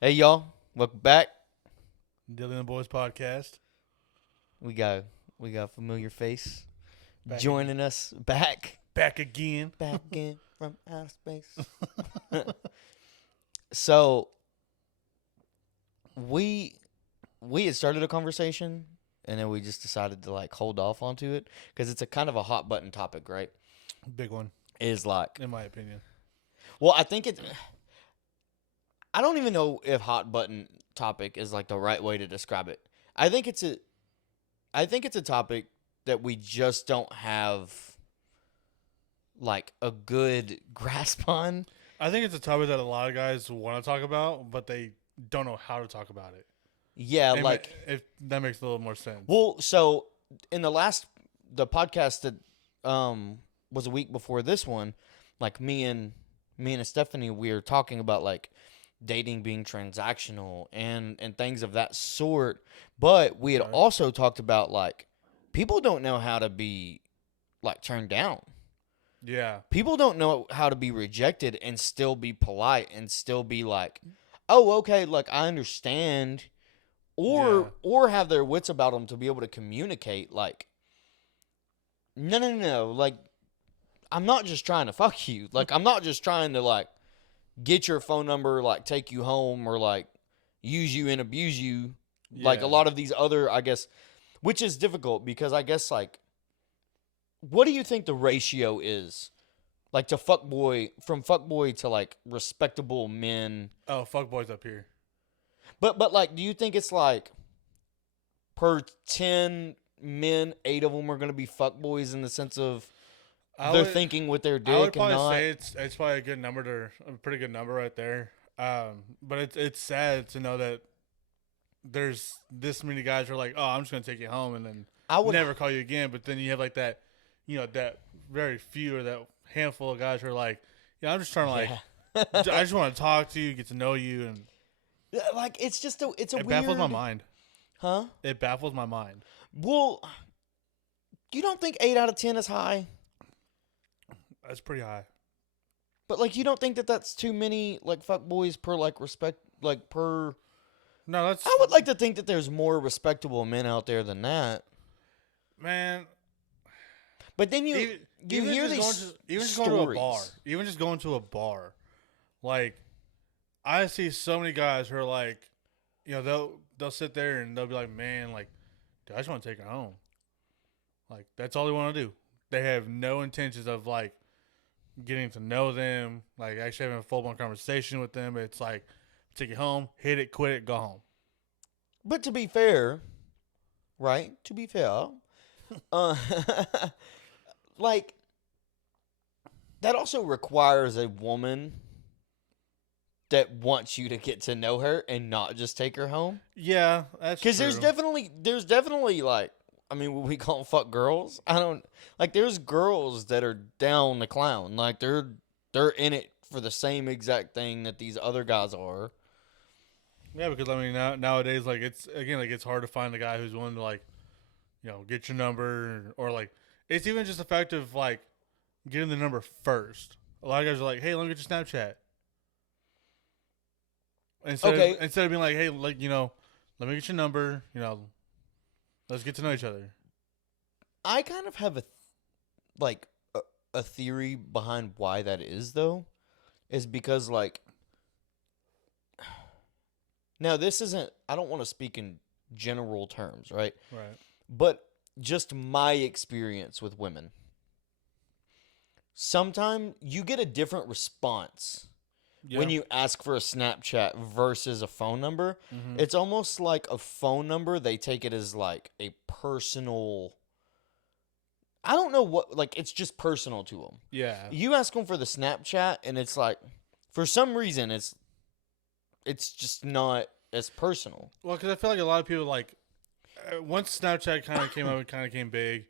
Hey y'all, welcome back. Dilly and the Boys podcast. We got a familiar face Back again. joining us back Back again. in from outer space. So we had started a conversation and then we just decided to like hold off onto it because it's a kind of a hot button topic, right? Big one, Is like, in my opinion. well, I don't even know if hot button topic is like the right way to describe it. I think it's a topic that we just don't have like a good grasp on. I think it's a topic that a lot of guys want to talk about, but they don't know how to talk about it. Yeah, like, If that makes a little more sense. well, so in the podcast that was a week before this one, like me and Stephanie, we were talking about like dating being transactional and things of that sort, but we had Right. also talked about like people don't know how to be like turned down. Yeah. People don't know how to be rejected and still be polite and still be like, "Oh, okay, like I understand." Or have their wits about them to be able to communicate like, no, like I'm not just trying to fuck you. Like I'm not just trying to like get your phone number, like take you home or like use you and abuse you. Like a lot of these other, I guess, which is difficult because I guess like, what do you think the ratio is? Like to fuckboy to like respectable men. Oh, fuck boys up here. But like, do you think it's like per 10 men, 8 of them are going to be fuckboys in the sense of they're thinking with their I would dick and probably not? say it's probably a good number a pretty good number right there. But it's sad to know that there's this many guys who are like, oh, I'm just gonna take you home and then I would never call you again. But then you have like that, that very few or that handful of guys who are like, yeah, I'm just trying to like, yeah. I just want to talk to you, get to know you, and Like it's just it's a it weird. baffles my mind. Huh? It baffles my mind. Well, you don't think 8 out of 10 is high? That's pretty high. But like you don't think that that's too many like fuckboys per like respect like per. No, that's I would like to think that there's more respectable men out there than that. man. But then you Even hear just these even just stories. going to a bar, even just going to a bar, like I see so many guys who are like, they'll sit there and they'll be like, man, like, dude, I just want to take her home. Like that's all they want to do. They have no intentions of like getting to know them, like actually having a full blown conversation with them. It's like take you home, hit it, quit it, go home. But to be fair, right? To be fair, uh, like that also requires a woman that wants you to get to know her and not just take her home. Yeah, that's Because true. there's definitely like, I mean, what we call them fuck girls. I don't like. There's girls that are down the clown. Like they're in it for the same exact thing that these other guys are. Yeah, because I mean nowadays, like it's hard to find a guy who's willing to like, get your number or like it's even just the fact of like getting the number first. A lot of guys are like, hey, let me get your Snapchat. Okay, Instead of being like, hey, like let me get your number. Let's get to know each other. I kind of have like a theory behind why that is though, is because like now this isn't. I don't want to speak in general terms, right? Right. But just my experience with women. Sometimes you get a different response when you ask for a Snapchat versus a phone number. Mm-hmm. It's almost like a phone number. They take it as like a personal. I don't know what, like, it's just personal to them. Yeah. You ask them for the Snapchat, and it's like, for some reason, it's just not as personal. Well, because I feel like a lot of people like once Snapchat kind of came out and kind of came big,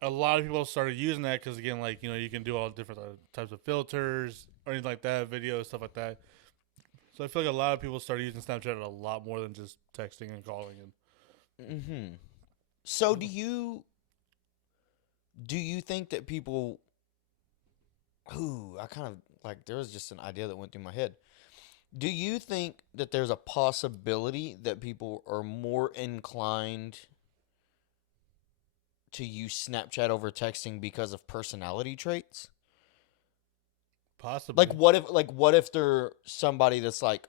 a lot of people started using that because again, like you can do all different types of filters or anything like that, videos, stuff like that. So I feel like a lot of people started using Snapchat a lot more than just texting and calling. Mm-hmm. So do you think that people? Ooh, I kind of like. There was just an idea that went through my head. Do you think that there's a possibility that people are more inclined to use Snapchat over texting because of personality traits? Possibly. What if they're somebody that's like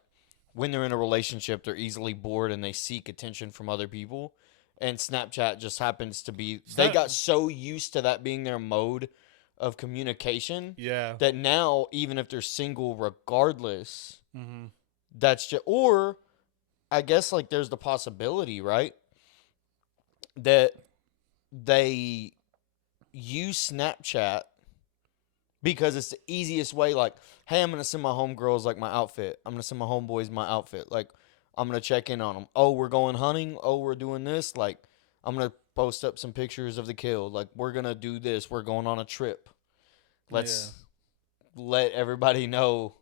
when they're in a relationship they're easily bored and they seek attention from other people, and Snapchat just happens to be they got so used to that being their mode of communication Yeah. that now even if they're single regardless, Mm-hmm. that's just, or I guess like there's the possibility, right, that they use Snapchat because it's the easiest way. Like, hey, I'm gonna send my homegirls like my outfit. I'm gonna send my homeboys my outfit. Like, I'm gonna check in on them. Oh, we're going hunting. Oh, we're doing this. Like, I'm gonna post up some pictures of the kill. Like, we're gonna do this. We're going on a trip. Let's let everybody know.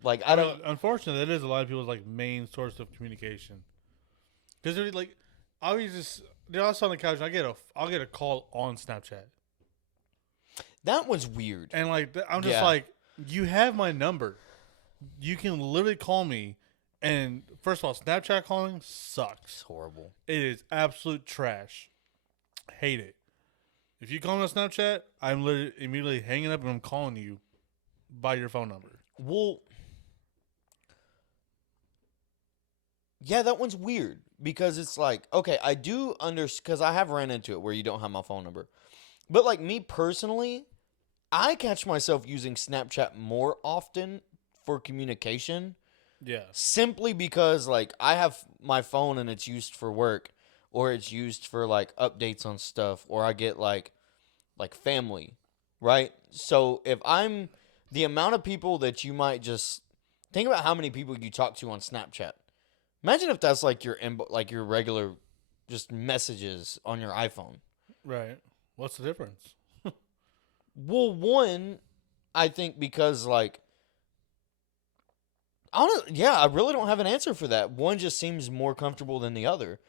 Like, I don't. Unfortunately, that is a lot of people's like main source of communication. Because like, I was just, I was on the couch. And I'll get a call on Snapchat. That was weird. And like, I'm just like, you have my number. You can literally call me. And first of all, Snapchat calling sucks. It's horrible. It is absolute trash. Hate it. If you call me on Snapchat, I'm literally immediately hanging up and I'm calling you by your phone number. Well, yeah, that one's weird because it's like, okay, I do understand because I have ran into it where you don't have my phone number. But like me personally, I catch myself using Snapchat more often for communication. Yeah. Simply because like I have my phone and it's used for work or it's used for like updates on stuff or I get like family, right? So if I'm the amount of people that you might just think about how many people you talk to on Snapchat. Imagine if that's like your regular just messages on your iPhone. Right. What's the difference? Well, one, I think because like I really don't have an answer for that. One just seems more comfortable than the other.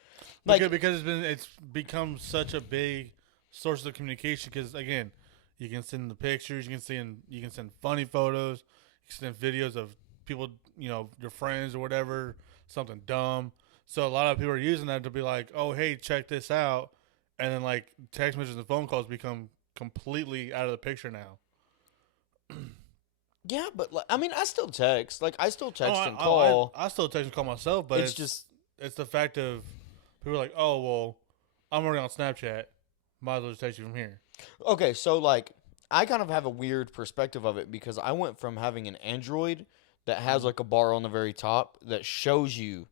Like because it's become such a big source of communication. Because again, you can send the pictures, you can send funny photos, you can send videos of people, your friends or whatever, something dumb. So a lot of people are using that to be like, oh hey, check this out, and then like text messages and phone calls become completely out of the picture now. yeah, but like, I mean, I still text. Like I still text and call. I still text and call myself, but it's just the fact of people are like, oh well, I'm already on Snapchat, might as well just text you from here. Okay, so like I kind of have a weird perspective of it because I went from having an Android that has like a bar on the very top that shows you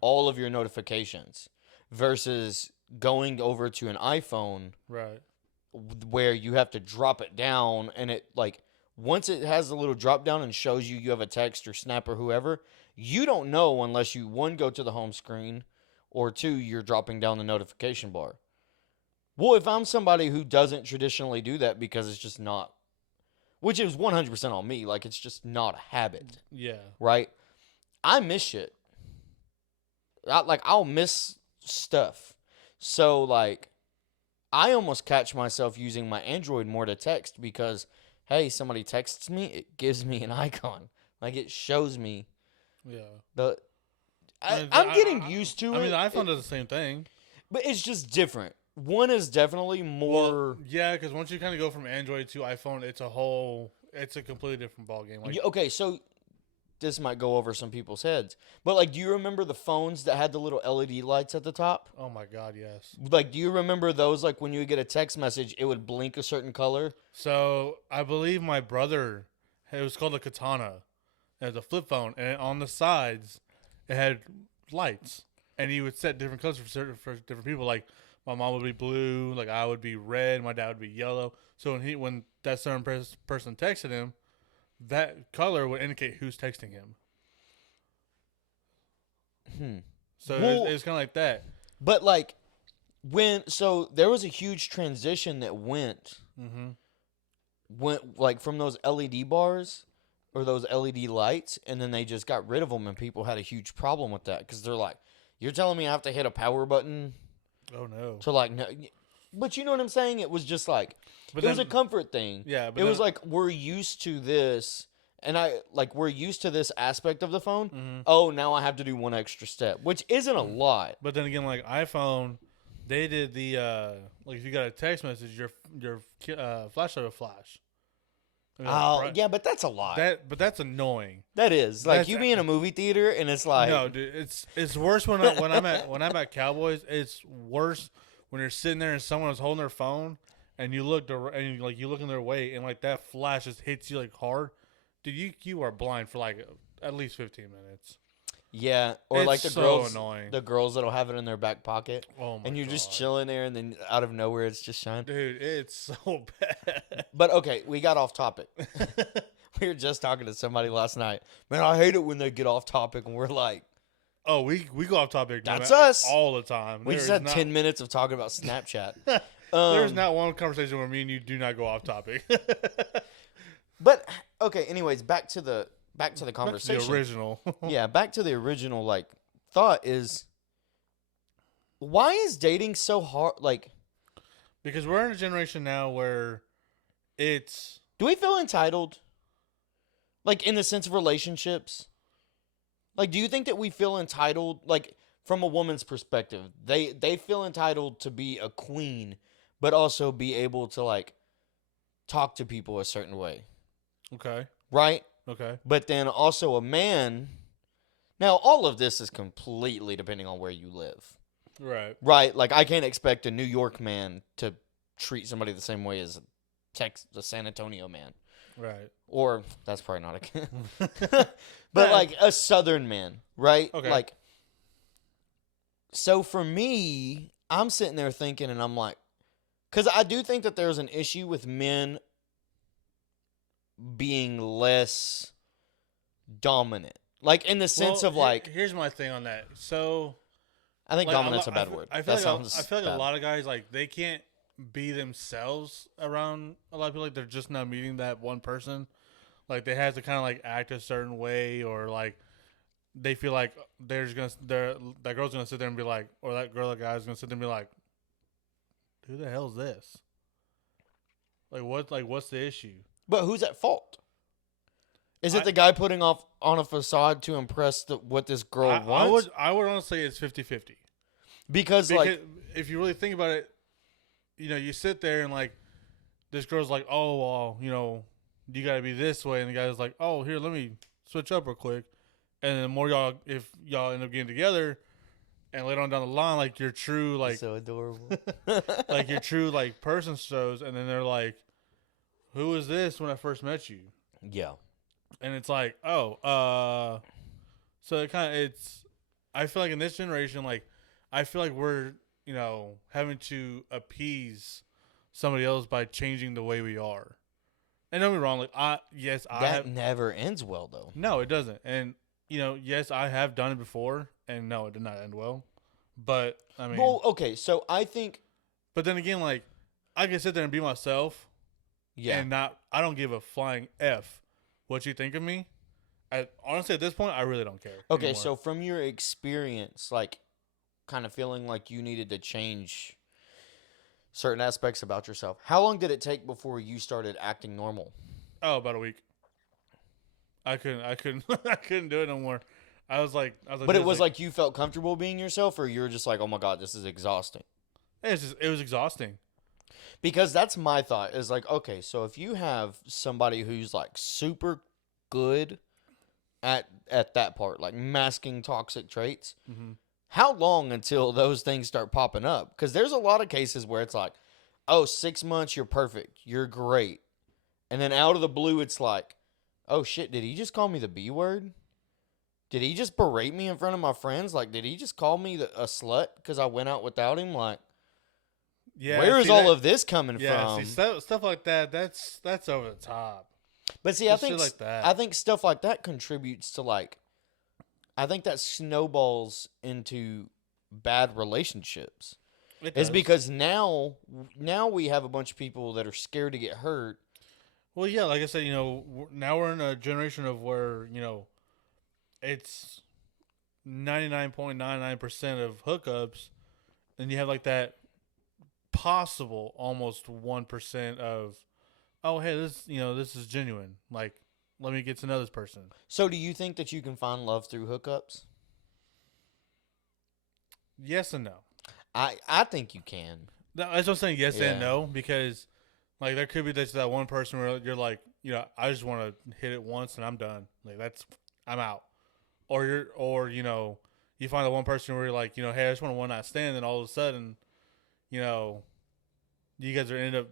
all of your notifications versus going over to an iPhone right where you have to drop it down and it like once it has a little drop down and shows you have a text or Snap or whoever, you don't know unless you one go to the home screen or two you're dropping down the notification bar. Well, if I'm somebody who doesn't traditionally do that because it's just not, which is 100% on me, like it's just not a habit. Yeah. Right? I miss shit. I'll miss stuff. So, like, I almost catch myself using my Android more to text because, hey, somebody texts me, it gives me an icon. Like, it shows me. Yeah. I'm getting used to it. I mean, the iPhone does the same thing. But it's just different. One is definitely more. Well, yeah, because once you kind of go from Android to iPhone, it's a completely different ballgame. Like, okay, so this might go over some people's heads, but like, do you remember the phones that had the little LED lights at the top? Oh my God, yes. Like, do you remember those? Like, when you would get a text message, it would blink a certain color. So I believe my brother, it was called a Katana. It was a flip phone, and on the sides, it had lights, and he would set different colors for different people. Like, my mom would be blue, like I would be red, my dad would be yellow. So when that certain person texted him, that color would indicate who's texting him. So it was kind of like that. But like so there was a huge transition that went like from those LED bars or those LED lights, and then they just got rid of them, and people had a huge problem with that because they're like, "You're telling me I have to hit a power button?" Oh no! To like no, but you know what I'm saying? It was just like it was a comfort thing. Yeah, but it was like we're used to this, and we're used to this aspect of the phone. Mm-hmm. Oh, now I have to do one extra step, which isn't a lot. But then again, like iPhone, they did the like if you got a text message, your flashlight will flash. I mean, Oh, yeah, but that's a lot. but that's annoying. That is like That's- you be in a movie theater and it's like No, dude, it's worse when I'm at Cowboys. It's worse when you're sitting there and someone's holding their phone and you look you look in their way and like that flash just hits you like hard. Dude, you are blind for like at least 15 minutes. yeah, or It's like the so girls, annoying. the girls that'll have it in their back pocket, Oh my and you're just God. chilling there, and then out of nowhere it's just shining. Dude, it's so bad. But okay, we got off topic. We were just talking to somebody last night. Man, I hate it when they get off topic and we're like, Oh, we go off topic. That's man, us. all the time. we just had 10 minutes of talking about Snapchat. There's not one conversation where me and you do not go off topic. But okay, anyways, back to the That's conversation. the original. Yeah, back to the original like thought is why is dating so hard? Like, Because we're in a generation now where it's do we feel entitled? Like in the sense of relationships? Like, do you think that we feel entitled, like from a woman's perspective, they feel entitled to be a queen, but also be able to like talk to people a certain way, okay. right? Okay. But then also a man. Now, all of this is completely depending on where you live, Right. right? Like, I can't expect a New York man to treat somebody the same way as the San Antonio man. Right. Or that's probably not a but like a southern man, right? Okay. Like, so for me, I'm sitting there thinking and I'm like, because I do think that there's an issue with men being less dominant, like in the sense of like, here's my thing on that. So I think like, dominant's a bad word. I feel That like sounds I feel like bad. a lot of guys like they can't be themselves around a lot of people. Like they're just not meeting that one person. Like they have to kind of like act a certain way, or like they feel like that girl's gonna sit there and be like, or that girl, that guy's gonna sit there and be like, who the hell's this? What's the issue? But who's at fault? Is it the guy putting on a facade to impress what this girl wants? I would honestly say it's 50-50. Because like, if you really think about it, you know, you sit there and like this girl's like, oh well, you know, you gotta be this way, and the guy's like, oh, here, let me switch up real quick, and then if y'all end up getting together, and later on down the line, like your true like so adorable. like your true like person shows, and then they're like, who is this when I first met you? Yeah. And it's like, so I feel like in this generation, like, I feel like we're, you know, having to appease somebody else by changing the way we are. And don't be wrong, like, That never ends well, though. No, it doesn't. And, you know, yes, I have done it before, and no, it did not end well. But, I mean. Well, okay, so I think. But then again, like, I can sit there and be myself. Yeah. And I don't give a flying F what you think of me. Honestly, at this point, I really don't care. Okay, anymore. so from your experience, like, kind of feeling like you needed to change certain aspects about yourself, how long did it take before you started acting normal? Oh, about a week. I couldn't I couldn't do it no more. I was like But it was like you felt comfortable being yourself, or you were just like, oh my God, this is exhausting? it was exhausting. Because that's my thought, is like, okay, so if you have somebody who's like super good at that part, like masking toxic traits, Mm-hmm. how long until those things start popping up? Because there's a lot of cases where it's like, oh, 6 months, you're perfect, you're great. And then out of the blue, it's like, oh shit, did he just call me the B word? Did he just berate me in front of my friends? Like, did he just call me a slut because I went out without him? Like, Yeah. where is see, all that- of this coming Yeah, from? see, stuff like that. That's over the top. But see, I Just shit think like that. I think stuff like that contributes to like, I think that snowballs into bad relationships. It It's does. because now we have a bunch of people that are scared to get hurt. Well, yeah, like I said, you know, now we're in a generation of where, you know, it's 99.99% of hookups, and you have like that possible almost 1% of, oh, hey, this is genuine. Like, let me get to know this person. So do you think that you can find love through hookups? Yes and no. I think you can. That's what I'm saying. Yes Yeah. and no, because like there could be that one person where you're like, I just want to hit it once and I'm done. Like I'm out. Or you find the one person where you're like, hey, I just want a one night stand, and all of a sudden, you guys are end up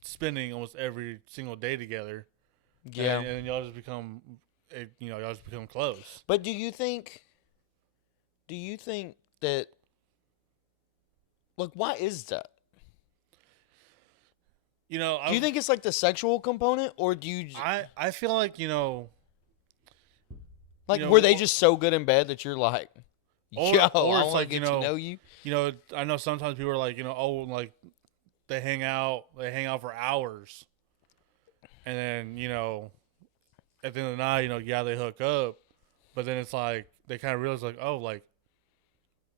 spending almost every single day together. Yeah. And y'all just become, close. But do you think that, like, why is that? Do you think it's like the sexual component, or do you? I feel like were they just so good in bed that you're like, or I it's want like to get to know you. I know sometimes people are like, like they hang out for hours, and then at the end of the night, they hook up, but then it's like they kind of realize like, oh, like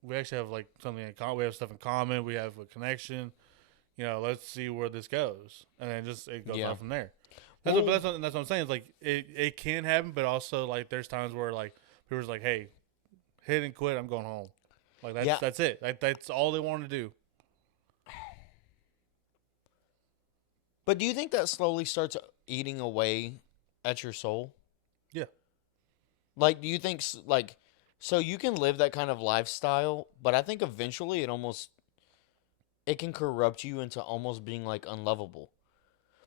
we actually have like something in common. We have stuff in common. We have a connection. Let's see where this goes, and then it goes on from there. That's what I'm saying. It's like it can happen, but also like there's times where like people's like, hey, hit and quit. I'm going home. Like that's it. That's all they want to do. But do you think that slowly starts eating away at your soul? Yeah. Like, do you think so you can live that kind of lifestyle, but I think eventually it can corrupt you into almost being like unlovable.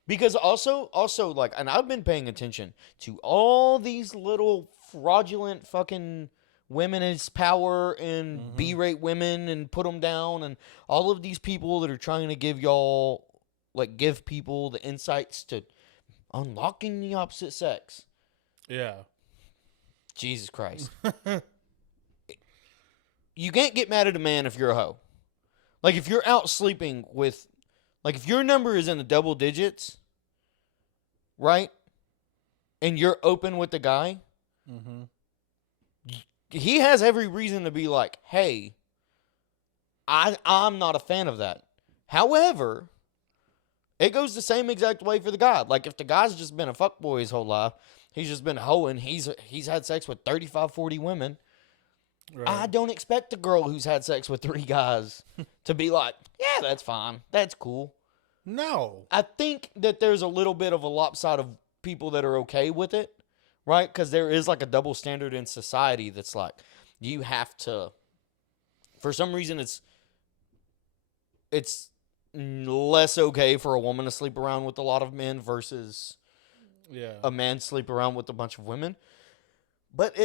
Because also like, and I've been paying attention to all these little fraudulent fucking womenist power and berate women and put them down, and all of these people that are trying to give people the insights to unlocking the opposite sex. Yeah. Jesus Christ. You can't get mad at a man if you're a hoe. Like, if you're out sleeping with, like, if your number is in the double digits, right? And you're open with the guy, he has every reason to be like, hey, I'm not a fan of that. However, it goes the same exact way for the guy. Like, if the guy's just been a fuckboy his whole life, he's just been hoeing, he's had sex with 35, 40 women. Right. I don't expect the girl who's had sex with 3 guys to be like, yeah, that's fine. That's cool. No. I think that there's a little bit of a lopside of people that are okay with it, right? Because there is like a double standard in society that's like, you have to, for some reason, it's less okay for a woman to sleep around with a lot of men versus a man sleep around with a bunch of women. But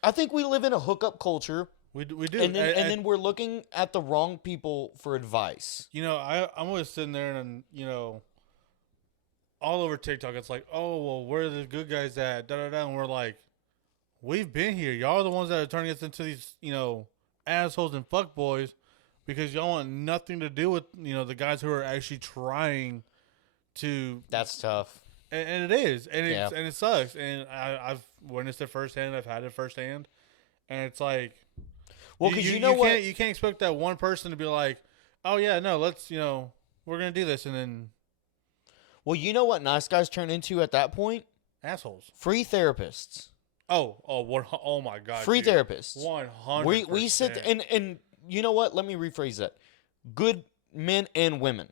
I think we live in a hookup culture. We do. And then we're looking at the wrong people for advice. I'm always sitting there and, all over TikTok, it's like, oh, well, where are the good guys at? Da-da-da. And we're like, we've been here. Y'all are the ones that are turning us into these, assholes and fuckboys because y'all want nothing to do with, the guys who are actually trying to. That's tough. And it is. And it sucks. And I've witnessed it firsthand. I've had it firsthand. And it's like, well, because you know what? You can't expect that one person to be like, oh, yeah, no, let's, we're going to do this. And then. Well, you know what nice guys turn into at that point? Assholes. Free therapists. Oh my God. Free therapists. 100%. We sit and you know what? Let me rephrase that. Good men and women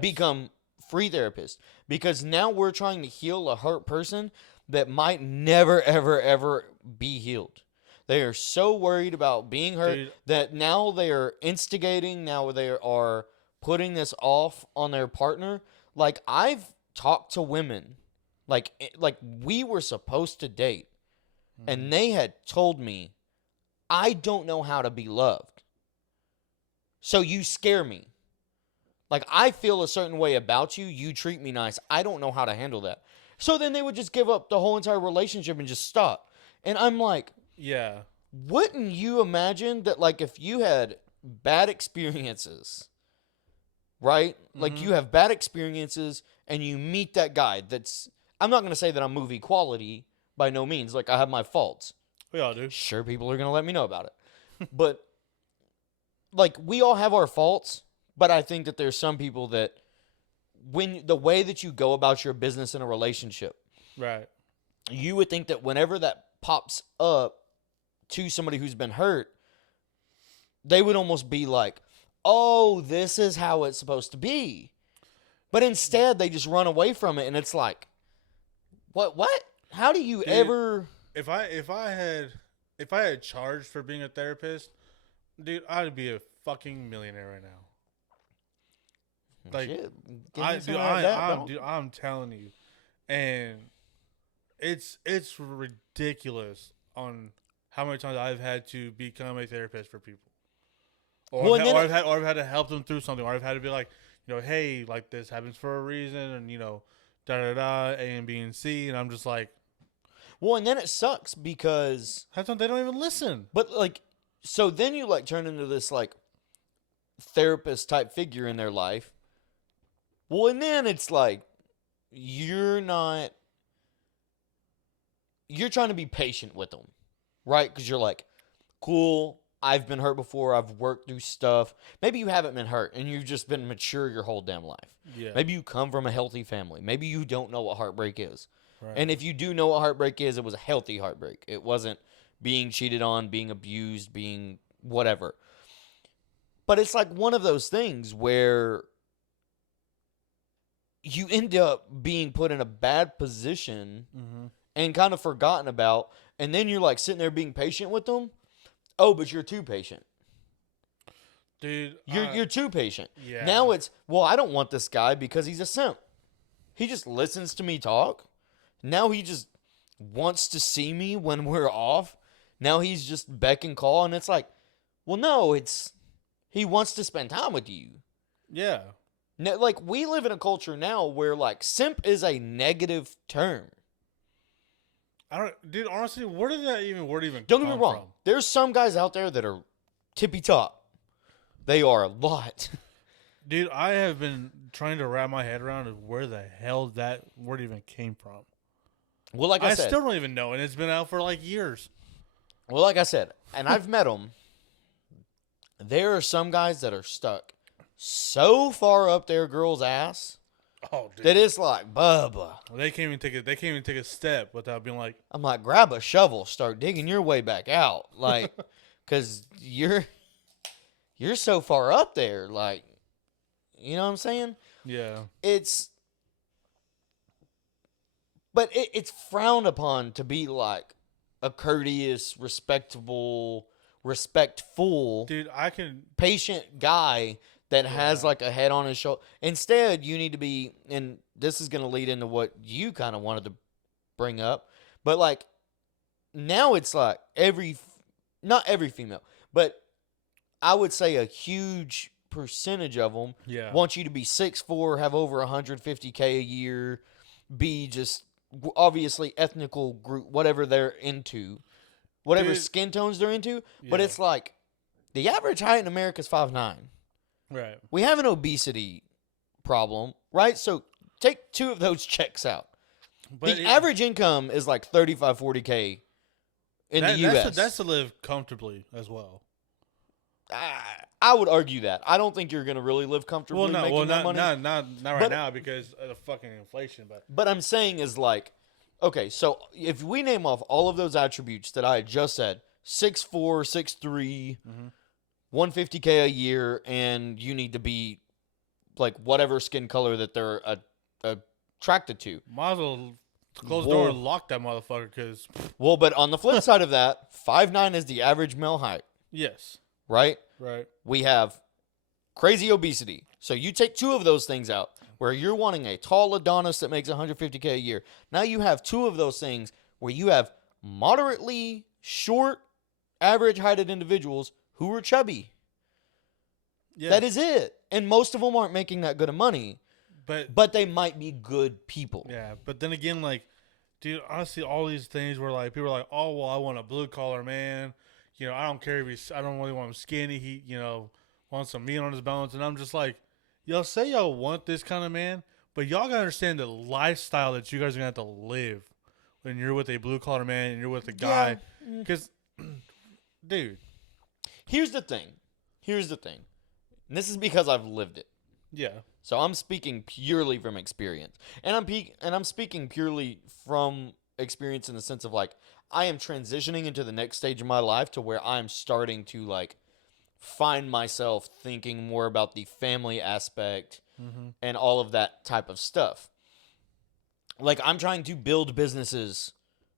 become free therapists because now we're trying to heal a hurt person that might never, ever, ever be healed. They are so worried about being hurt that now they are instigating. Now they are putting this off on their partner. Like, I've talked to women, like we were supposed to date, and they had told me, I don't know how to be loved. So you scare me. Like, I feel a certain way about you. You treat me nice. I don't know how to handle that. So then they would just give up the whole entire relationship and just stop. And I'm like, yeah. Wouldn't you imagine that, like, if you had bad experiences, right? Like, you have bad experiences and you meet that guy that's, I'm not going to say that I'm movie quality by no means. Like, I have my faults. We all do. Sure, people are going to let me know about it. But, like, we all have our faults, but I think that there's some people that when the way that you go about your business in a relationship, Right. you would think that whenever that pops up to somebody who's been hurt, they would almost be like, oh, this is how it's supposed to be. But instead, they just run away from it, and it's like, what? How do you ever? If I had charged for being a therapist, dude, I'd be a fucking millionaire right now. Like, Shit, I'm telling you, and it's ridiculous on how many times I've had to become a therapist for people, or I've had to help them through something, or I've had to be like, hey, like this happens for a reason, and da da da, A and B and C, and I'm just like, well, and then it sucks because they don't even listen. But like, so then you like turn into this like therapist type figure in their life. Well, and then it's like you're trying to be patient with them, right? Because you're like, cool, I've been hurt before, I've worked through stuff. Maybe you haven't been hurt and you've just been mature your whole damn life. Yeah. Maybe you come from a healthy family. Maybe you don't know what heartbreak is. Right. And if you do know what heartbreak is, it was a healthy heartbreak. It wasn't being cheated on, being abused, being whatever. But it's like one of those things where you end up being put in a bad position and kind of forgotten about. And then you're like sitting there being patient with them. Oh, but you're too patient. Dude. You're too patient. Yeah. Now it's, well, I don't want this guy because he's a simp. He just listens to me talk. Now he just wants to see me when we're off. Now he's just beck and call. And it's like, well, no, he wants to spend time with you. Yeah. Now, like, we live in a culture now where, like, simp is a negative term. Dude, honestly, where did that word even Don't come get me wrong. from? There's some guys out there that are tippy top. They are a lot. Dude, I have been trying to wrap my head around where the hell that word even came from. Well, like I said, still don't even know, and it's been out for like years. Well, like I said, and I've met them. There are some guys that are stuck so far up their girl's ass that it's like, Bubba. Well, they can't even take a step without being like, I'm like, grab a shovel, start digging your way back out, like, because you're so far up there, like, you know what I'm saying? yeah. But it's frowned upon to be like a courteous, respectful, Dude, patient guy that has like a head on his shoulder. Instead, you need to be, and this is going to lead into what you kind of wanted to bring up, but like now it's like not every female, but I would say a huge percentage of them want you to be 6'4", have over 150K a year, be just obviously ethnical group, whatever they're into, whatever skin tones they're into. Yeah. But it's like the average height in America is 5'9". Right. We have an obesity problem, right? So take two of those checks out. But the average income is like 35, 40K in the U.S. That's to live comfortably as well. I would argue that. I don't think you're going to really live comfortably making that money. Not right now because of the fucking inflation. But I'm saying is like, okay, so if we name off all of those attributes that I just said, 6'4", 6'3", 150K a year, and you need to be like whatever skin color that they're attracted to. Might as well close the door and lock that motherfucker because... Well, but on the flip side of that, 5'9" is the average male height. Yes. Right? Right. We have crazy obesity. So you take two of those things out where you're wanting a tall Adonis that makes 150K a year. Now you have two of those things where you have moderately short, average heighted individuals who are chubby. Yeah. That is it. And most of them aren't making that good of money. But they might be good people. Yeah. But then again, like, dude, honestly, all these things where like people are like, oh, well, I want a blue collar man. You know, I don't care if I don't really want him skinny. He, wants some meat on his bones. And I'm just like, y'all say y'all want this kind of man, but y'all got to understand the lifestyle that you guys are going to have to live when you're with a blue-collar man and you're with a guy. Because, dude. Here's the thing. And this is because I've lived it. Yeah. So I'm speaking purely from experience, and I'm speaking purely from experience in the sense of like I am transitioning into the next stage of my life to where I'm starting to like find myself thinking more about the family aspect Mm-hmm. and all of that type of stuff. Like I'm trying to build businesses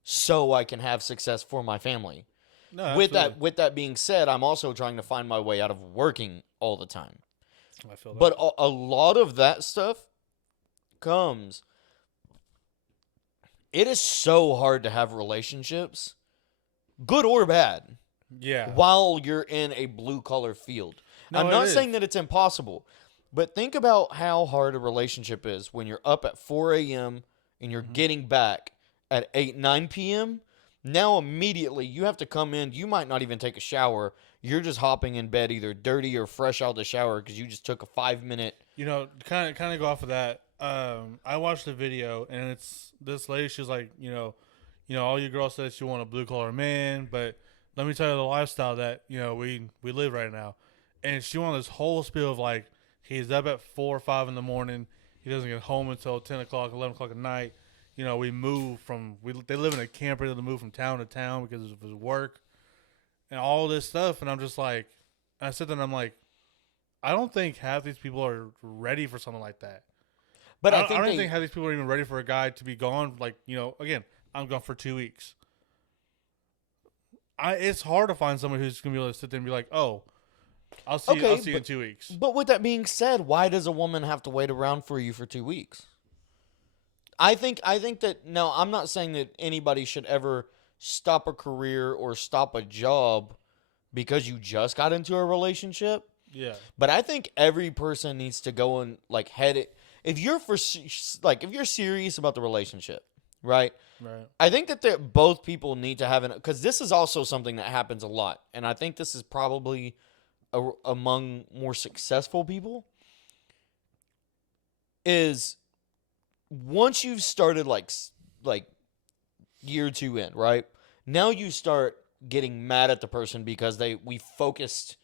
so I can have success for my family. No, With absolutely. that being said, I'm also trying to find my way out of working all the time. I feel that. But a lot of that stuff comes. It is so hard to have relationships, good or bad, Yeah. while you're in a blue collar field. I'm No, it not is. saying that it's impossible, but think about how hard a relationship is when you're up at 4 a.m. and you're Mm-hmm. getting back at 8, 9 p.m. Now, immediately, you have to come in. You might not even take a shower. You're just hopping in bed, either dirty or fresh out of the shower because you just took a 5 minute. Kind of go off of that. I watched the video, and it's this lady. She's like, all you girls said you want a blue collar man, but let me tell you the lifestyle that we live right now. And she went on this whole spiel of like he's up at 4 or 5 in the morning. He doesn't get home until 10 o'clock, 11 o'clock at night. They live in a camper. They move from town to town because of his work and all this stuff. And I'm just like, I sit there and I'm like, I don't think half these people are ready for something like that. But I I don't, I think don't they, think half these people are even ready for a guy to be gone. Like, again, I'm gone for 2 weeks. It's hard to find someone who's gonna be able to sit there and be like, oh, I'll see okay, you in 2 weeks. but with that being said, why does a woman have to wait around for you for 2 weeks? I think that no, I'm not saying that anybody should ever stop a career or stop a job because you just got into a relationship. Yeah, But I think every person needs to go and like head it. If you're if you're serious about the relationship, right? right. I think that both people need to have an because this is also something that happens a lot, and I think this is probably among more successful people. Is once you've started like year two in, right? Now you start getting mad at the person because we focused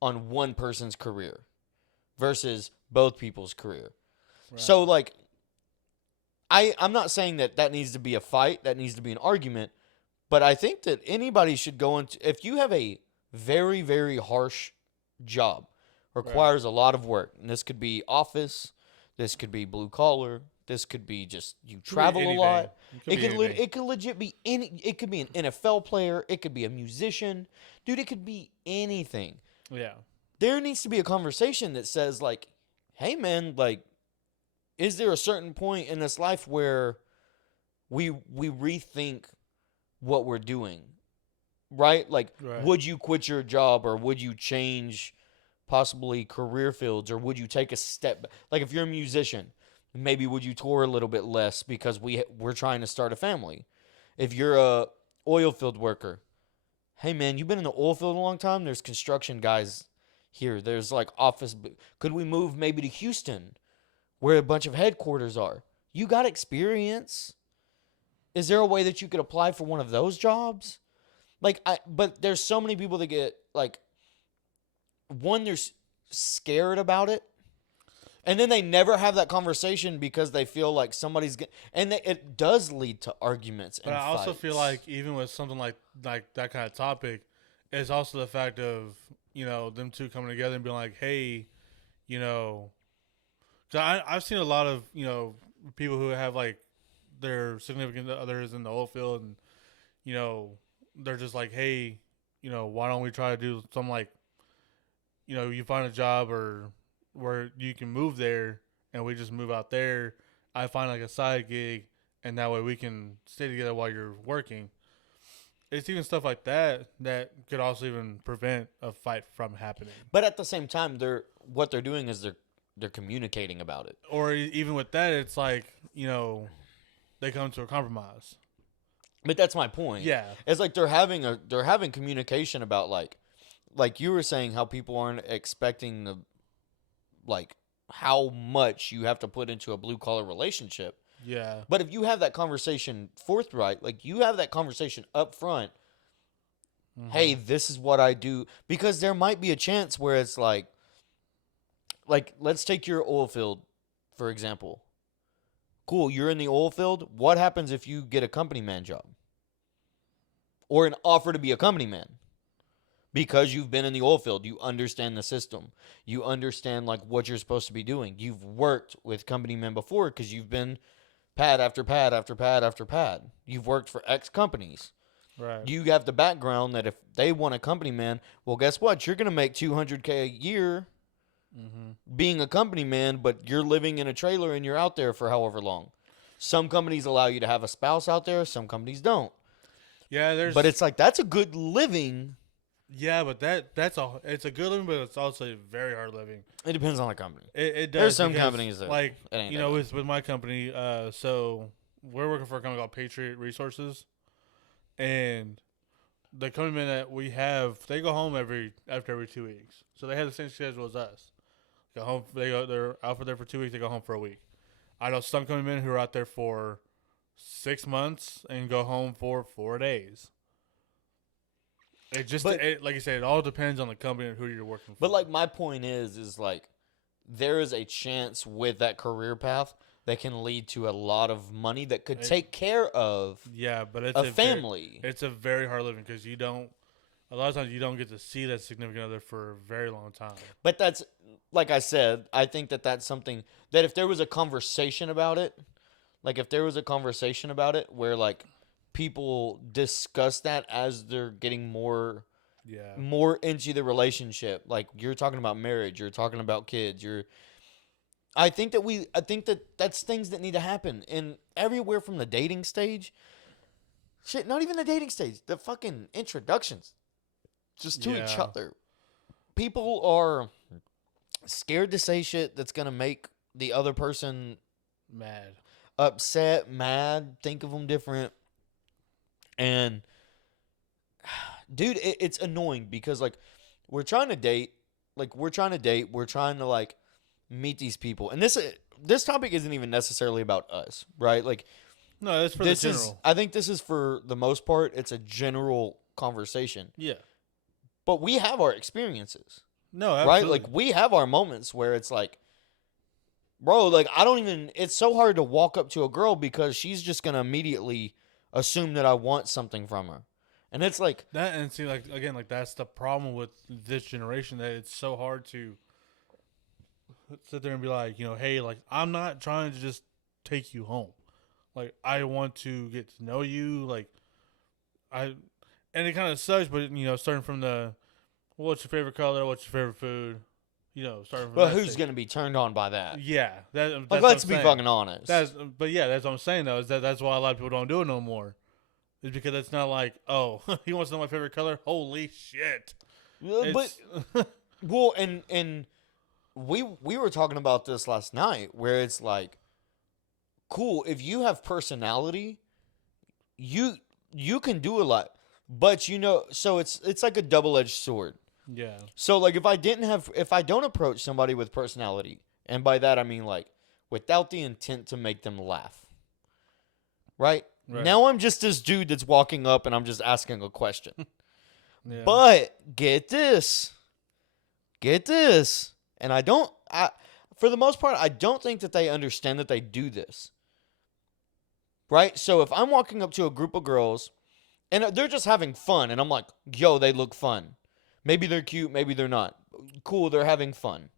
on one person's career versus both people's career. Right. So like I'm not saying that needs to be a fight, that needs to be an argument, but I think that anybody should go into if you have a very very harsh job, requires a lot of work, and this could be office, this could be blue collar, this could be just you travel a lot. It could legit be any. It could be an NFL player. It could be a musician, dude. It could be anything. Yeah. There needs to be a conversation that says like, "Hey, man, like, is there a certain point in this life where we rethink what we're doing, right? Like, Right. would you quit your job or would you change possibly career fields or would you take a step? Like, if you're a musician, maybe would you tour a little bit less because we're trying to start a family? If you're a oil field worker, hey man, you've been in the oil field a long time. There's construction guys here. There's like office. Could we move maybe to Houston, where a bunch of headquarters are? You got experience. Is there a way that you could apply for one of those jobs? But there's so many people that get like, one, they're scared about it. And then they never have that conversation because they feel like it does lead to arguments. But and I also fights. feel like even with something like that kind of topic, it's also the fact of them two coming together and being like, hey, cause I've seen a lot of people who have like their significant others in the oil field, and they're just like, hey, why don't we try to do something like you find a job or where you can move there and we just move out there. I find like a side gig and that way we can stay together while you're working. It's even stuff like that that could also even prevent a fight from happening. But at the same time, what they're doing is they're communicating about it. Or even with that, it's like, they come to a compromise. But that's my point. Yeah. It's like they're having communication about like you were saying how people aren't expecting like how much you have to put into a blue collar relationship. Yeah. But if you have that conversation forthright, like you have that conversation up front, hey, this is what I do, because there might be a chance where it's like like, let's take your oil field, for example. Cool, you're in the oil field. What happens if you get a company man job? Or an offer to be a company man? Because you've been in the oil field. You understand the system. You understand, like, what you're supposed to be doing. You've worked with company men before because you've been pad after pad after pad after pad. You've worked for X companies. Right. You have the background that if they want a company man, well, guess what? You're going to make $200K a year being a company man, but you're living in a trailer and you're out there for however long. Some companies allow you to have a spouse out there. Some companies don't. Yeah, But it's like, that's a good living. Yeah, but it's a good living, but it's also a very hard living. It depends on the company. It does. There's some because, companies that, like, it ain't you that know, way. with my company, so we're working for a company called Patriot Resources, and the company men that we have, they go home after every 2 weeks. So they have the same schedule as us. Go home. They're out for there for 2 weeks. They go home for a week. I know some company men who are out there for 6 months and go home for 4 days. It just, like you said, it all depends on the company and who you're working for. But, like, my point is like, there is a chance with that career path that can lead to a lot of money that could take care of but it's a family. It's a very hard living because a lot of times you don't get to see that significant other for a very long time. But that's, like I said, I think that that's something that if there was a conversation about it, where, like, people discuss that as they're getting more into the relationship. Like, you're talking about marriage, you're talking about kids, I think that that's things that need to happen. And everywhere from the dating stage, shit, not even the dating stage, the fucking introductions just to each other. People are scared to say shit that's going to make the other person mad, upset, mad, think of them different. And, dude, it's annoying because, like, we're trying to date, we're trying to, like, meet these people. And this topic isn't even necessarily about us, right? Like, no, that's for the general. I think this is, for the most part, it's a general conversation. Yeah. But we have our experiences. No, absolutely. Right? Like, we have our moments where it's like, bro, like, it's so hard to walk up to a girl because she's just going to immediately assume that I want something from her. And it's like that, and see, like, again, like, that's the problem with this generation, that it's so hard to sit there and be like, you know, hey, like, I'm not trying to just take you home. Like, I want to get to know you. Like, and it kind of sucks, but, you know, starting from what's your favorite color? What's your favorite food? You know, starting from but who's going to be turned on by that? Yeah. That's like, let's be fucking honest. That's what I'm saying, though, is that's why a lot of people don't do it no more. Is because it's not like, oh, he wants to know my favorite color? Holy shit. But, well, and we were talking about this last night, where it's like, cool, if you have personality, you can do a lot. But, you know, so it's like a double-edged sword. Yeah. So, like, if I don't approach somebody with personality, and by that I mean, like, without the intent to make them laugh, right? Now I'm just this dude that's walking up and I'm just asking a question. Yeah. But get this. And for the most part, I don't think that they understand that they do this. Right? So if I'm walking up to a group of girls and they're just having fun and I'm like, yo, they look fun. Maybe they're cute, maybe they're not. Cool, they're having fun.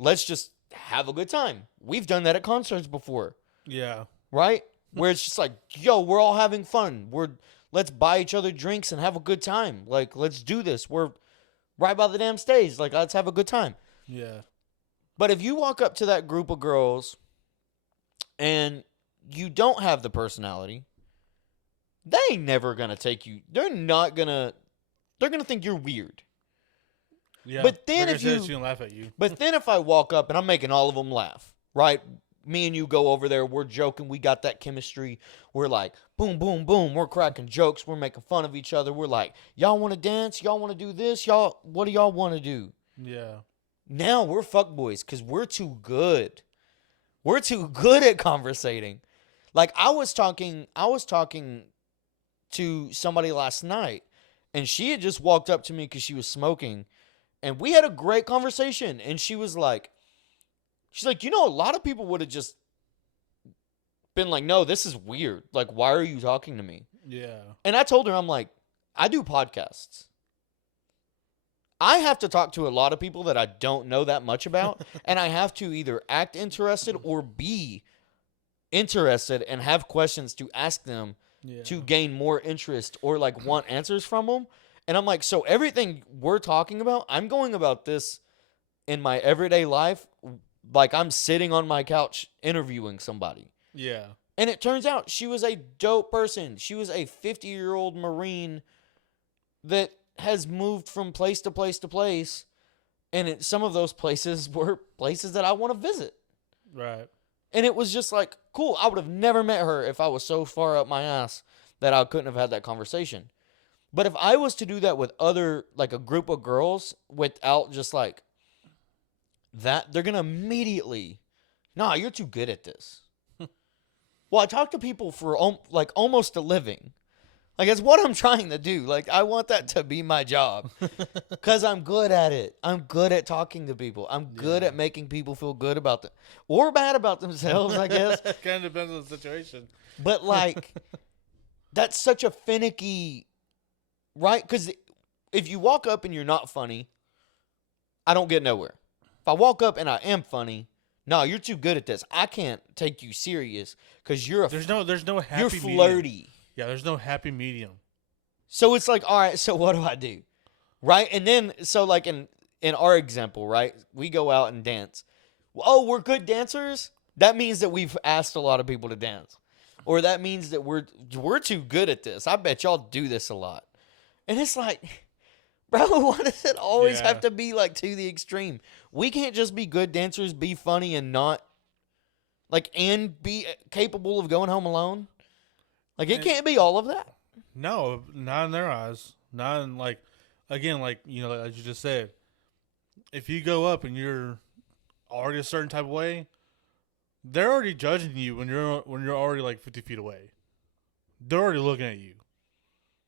Let's just have a good time. We've done that at concerts before. Yeah. Right? Where it's just like, yo, we're all having fun. Let's buy each other drinks and have a good time. Like, let's do this. We're right by the damn stage. Like, let's have a good time. Yeah. But if you walk up to that group of girls and you don't have the personality, they ain't never going to take you. They're going to think you're weird. Yeah. But then laugh at you. But then if I walk up and I'm making all of them laugh, right? Me and you go over there, we're joking, we got that chemistry. We're like, boom, boom, boom. We're cracking jokes. We're making fun of each other. We're like, y'all want to dance? Y'all want to do this? What do y'all want to do? Yeah. Now we're fuckboys because we're too good. We're too good at conversating. Like, I was talking to somebody last night, and she had just walked up to me because she was smoking, and we had a great conversation. And she was like, She's like, a lot of people would have just been like, no, this is weird. Like, why are you talking to me? Yeah. And I told her, I'm like, I do podcasts. I have to talk to a lot of people that I don't know that much about, and I have to either act interested or be interested and have questions to ask them to gain more interest or like want answers from them. And I'm like, so everything we're talking about, I'm going about this in my everyday life like I'm sitting on my couch interviewing somebody. Yeah. And it turns out she was a dope person. She was a 50-year-old Marine that has moved from place to place to place. And some of those places were places that I want to visit. Right. And it was just like, cool. I would have never met her if I was so far up my ass that I couldn't have had that conversation. But if I was to do that with like a group of girls without just like that, they're going to immediately, nah, you're too good at this. Well, I talk to people for like almost a living. Like, it's what I'm trying to do. Like, I want that to be my job because I'm good at it. I'm good at talking to people. I'm good at making people feel good about them or bad about themselves, I guess. Kind of depends on the situation. But, like, that's such a finicky, right? Because if you walk up and you're not funny, I don't get nowhere. If I walk up and I am funny, no, you're too good at this. I can't take you serious because there's no happy you're flirty. Medium. Yeah, there's no happy medium. So it's like, all right, so what do I do? Right? And then, so like in our example, right, we go out and dance. Oh, we're good dancers? That means that we've asked a lot of people to dance. Or that means that we're too good at this. I bet y'all do this a lot. And it's like, bro, why does it always have to be like to the extreme? We can't just be good dancers, be funny, and not, like, and be capable of going home alone? Like, it can't be all of that. No, not in their eyes. Not in, like, again, like, as you just said, if you go up and you're already a certain type of way, they're already judging you when you're already like 50 feet away. They're already looking at you.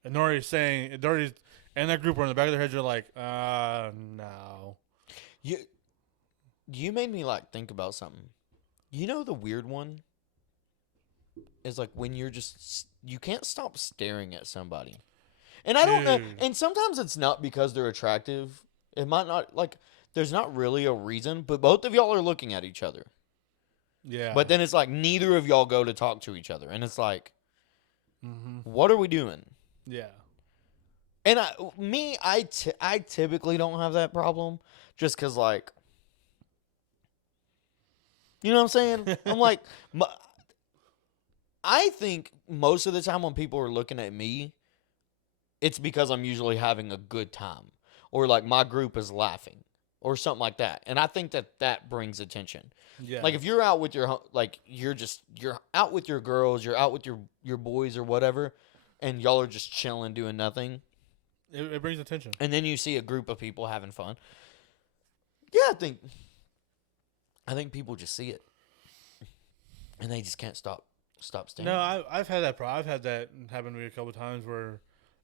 And they're already saying, and that group are in the back of their head, you're like, no. You made me, like, think about something. The weird one is, like, when you can't stop staring at somebody. And I don't know, and sometimes it's not because they're attractive. It might not, like, there's not really a reason, but both of y'all are looking at each other. Yeah. But then it's like neither of y'all go to talk to each other. And it's like, what are we doing? Yeah. And I typically don't have that problem just because, like, you know what I'm saying? I'm like, I think most of the time when people are looking at me, it's because I'm usually having a good time or like my group is laughing or something like that. And I think that brings attention. Yeah. Like if you're out with you're out with your girls, you're out with your boys or whatever, and y'all are just chilling doing nothing. It brings attention. And then you see a group of people having fun. Yeah, I think people just see it. And they just can't stop staring. No, I've had that problem. I've had that happen to me a couple of times where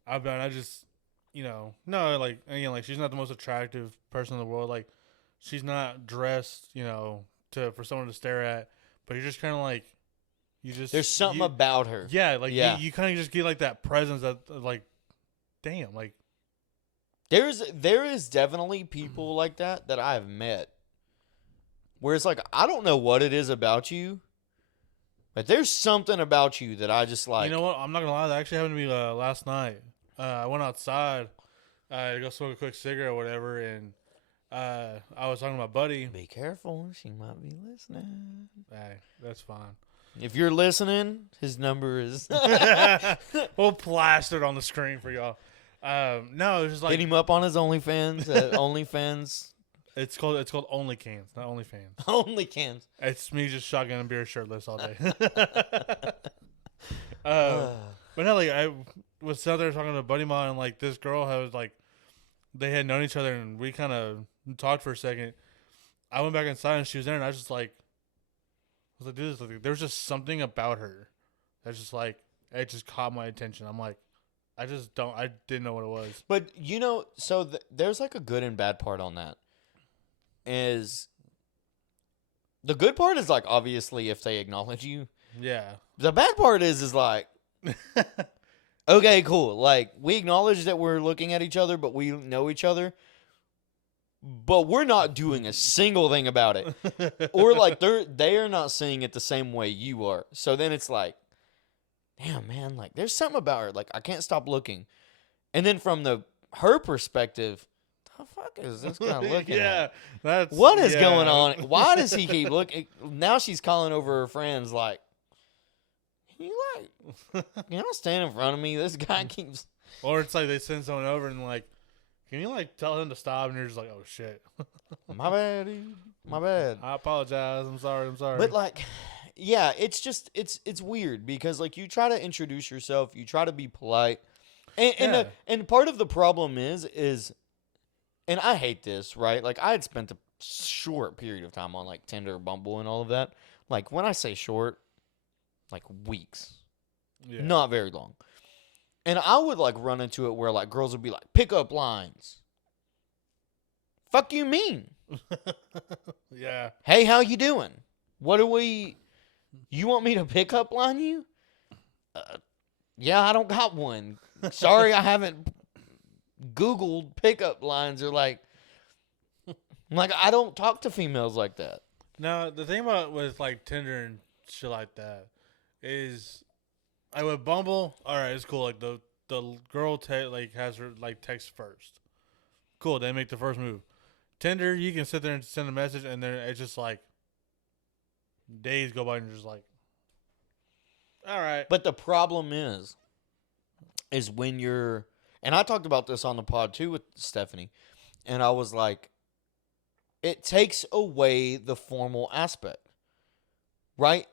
I just, no, like, again, like, she's not the most attractive person in the world. Like, she's not dressed, for someone to stare at. But you're just kind of like, there's something about her. Yeah, like, you kind of just get, like, that presence that, like, damn, like. There is definitely people like that I've met. Where it's like, I don't know what it is about you, but there's something about you that I just like. You know what? I'm not going to lie. That actually happened to me last night. I went outside to go smoke a quick cigarette or whatever, and I was talking to my buddy. Be careful. She might be listening. Hey, that's fine. If you're listening, his number is... We'll plaster it on the screen for y'all. No, it was just like... Hit him up on his OnlyFans at OnlyFans. It's called OnlyCans, not OnlyFans. OnlyCans. It's me just shotgun and beer shirtless all day. But no, like, I was out there talking to a buddy of mine, and like this girl they had known each other, and we kind of talked for a second. I went back inside, and she was there, and I was just like, dude, there's just something about her that's just like, it just caught my attention. I'm like, I didn't know what it was. But so there's like a good and bad part on that. Is the good part is like obviously if they acknowledge you. Yeah. The bad part is like, okay, cool. Like we acknowledge that we're looking at each other, but we know each other. But we're not doing a single thing about it. Or like they are not seeing it the same way you are. So then it's like, damn man, like there's something about her. Like I can't stop looking. And then from her perspective, the fuck is this guy looking at? What is going on? Why does he keep looking? Now she's calling over her friends like, can you not stand in front of me? This guy keeps. Or it's like they send someone over and like, can you like tell him to stop? And you're just like, oh shit. My bad, dude. My bad. I apologize. I'm sorry. But like, yeah, it's just it's weird because like you try to introduce yourself, you try to be polite, and part of the problem is, and I hate this, right? Like I had spent a short period of time on like Tinder, Bumble, and all of that. Like when I say short, like weeks, not very long. And I would like run into it where like girls would be like pickup lines. Fuck you mean? Yeah. Hey, how you doing? What do we? You want me to pick up line you? Yeah, I don't got one. Sorry, I haven't Googled pickup lines. Or like I don't talk to females like that. Now the thing about with like Tinder and shit like that is. I with Bumble, all right, it's cool. Like the girl has her like text first. Cool, they make the first move. Tinder, you can sit there and send a message, and then it's just like days go by, and you're just like, all right. But the problem is when you're, and I talked about this on the pod too with Stephanie, and I was like, it takes away the formal aspect, right?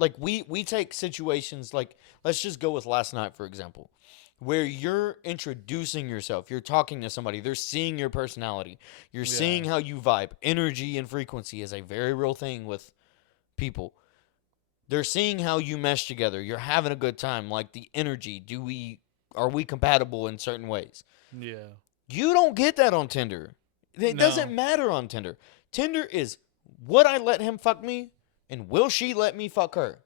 Like, we take situations like, let's just go with last night, for example, where you're introducing yourself. You're talking to somebody. They're seeing your personality. You're seeing how you vibe. Energy and frequency is a very real thing with people. They're seeing how you mesh together. You're having a good time. Like, the energy. Are we compatible in certain ways? Yeah. You don't get that on Tinder. It doesn't matter on Tinder. Tinder is, would I let him fuck me? And will she let me fuck her?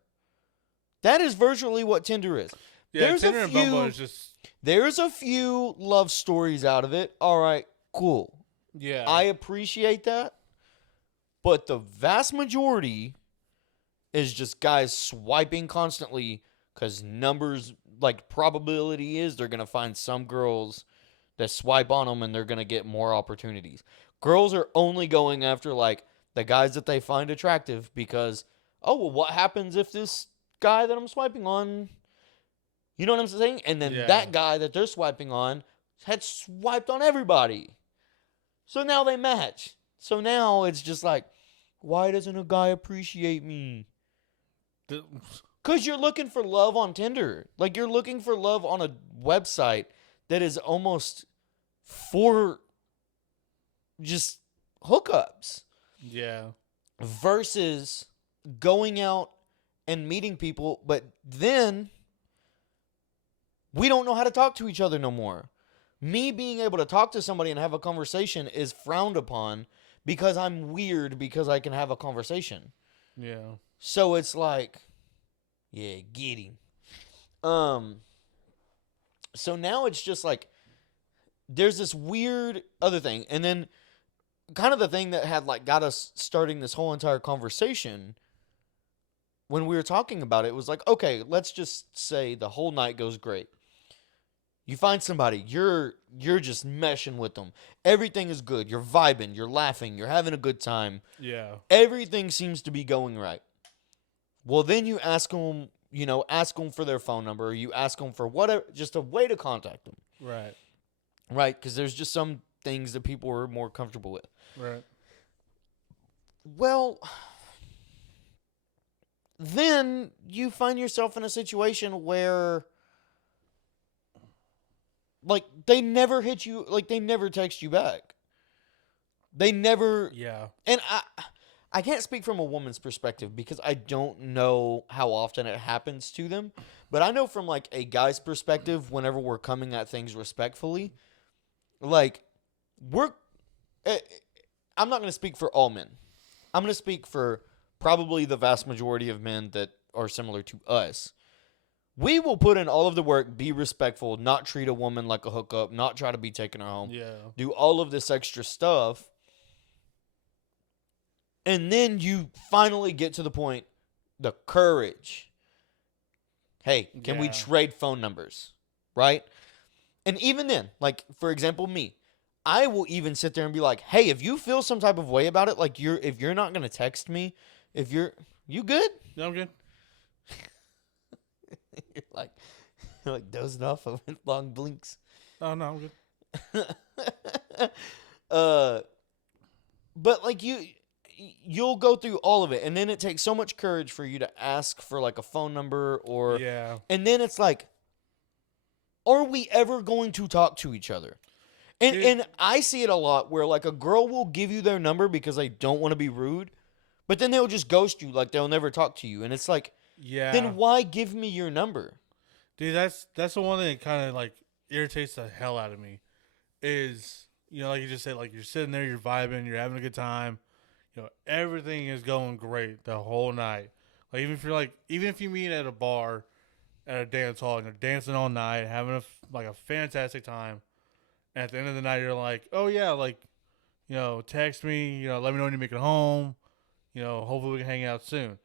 That is virtually what Tinder is. Yeah, Tinder and Bumble is just... There's a few love stories out of it. All right, cool. Yeah. I appreciate that. But the vast majority is just guys swiping constantly because numbers, like probability is they're going to find some girls that swipe on them and they're going to get more opportunities. Girls are only going after like the guys that they find attractive because, oh, well, what happens if this guy that I'm swiping on, you know what I'm saying? And then that guy that they're swiping on had swiped on everybody. So now they match. So now it's just like, why doesn't a guy appreciate me? Because you're looking for love on Tinder. Like, you're looking for love on a website that is almost for just hookups. Yeah. Versus going out and meeting people, but then we don't know how to talk to each other no more. Me being able to talk to somebody and have a conversation is frowned upon because I'm weird because I can have a conversation. Yeah. So it's like, yeah, get him. So now it's just like, there's this weird other thing. And then kind of the thing that had like got us starting this whole entire conversation when we were talking about it was like, okay, let's just say the whole night goes great. You find somebody, you're just meshing with them. Everything is good. You're vibing, you're laughing, you're having a good time. Yeah. Everything seems to be going right. Well, then you ask them for their phone number, or you ask them for whatever, just a way to contact them. Right. Right, because there's just some things that people are more comfortable with. Right. Well, then you find yourself in a situation where, like, they never hit you, like, they never text you back. They never... Yeah. And I can't speak from a woman's perspective because I don't know how often it happens to them. But I know from, like, a guy's perspective, whenever we're coming at things respectfully, like, I'm not going to speak for all men. I'm gonna speak for probably the vast majority of men that are similar to us. We will put in all of the work, be respectful, not treat a woman like a hookup, not try to be taking her home, do all of this extra stuff. And then you finally get to the point, the courage. Hey, can we trade phone numbers? Right? And even then, like, for example, me, I will even sit there and be like, hey, if you feel some type of way about it, like if you're not going to text me, you good? Yeah, I'm good. You're like dozing off of long blinks. Oh, no, I'm good. But like you'll go through all of it, and then it takes so much courage for you to ask for like a phone number and then it's like, are we ever going to talk to each other? And I see it a lot where like a girl will give you their number because they don't want to be rude, but then they'll just ghost you, like they'll never talk to you, and it's like, then why give me your number? Dude, that's the one thing that kind of like irritates the hell out of me is, like you just said, like you're sitting there, you're vibing, you're having a good time, everything is going great the whole night. Like even if you meet at a bar, at a dance hall, and you're dancing all night, having a fantastic time, and at the end of the night you're like, oh yeah, like, text me, let me know when you make it home, hopefully we can hang out soon.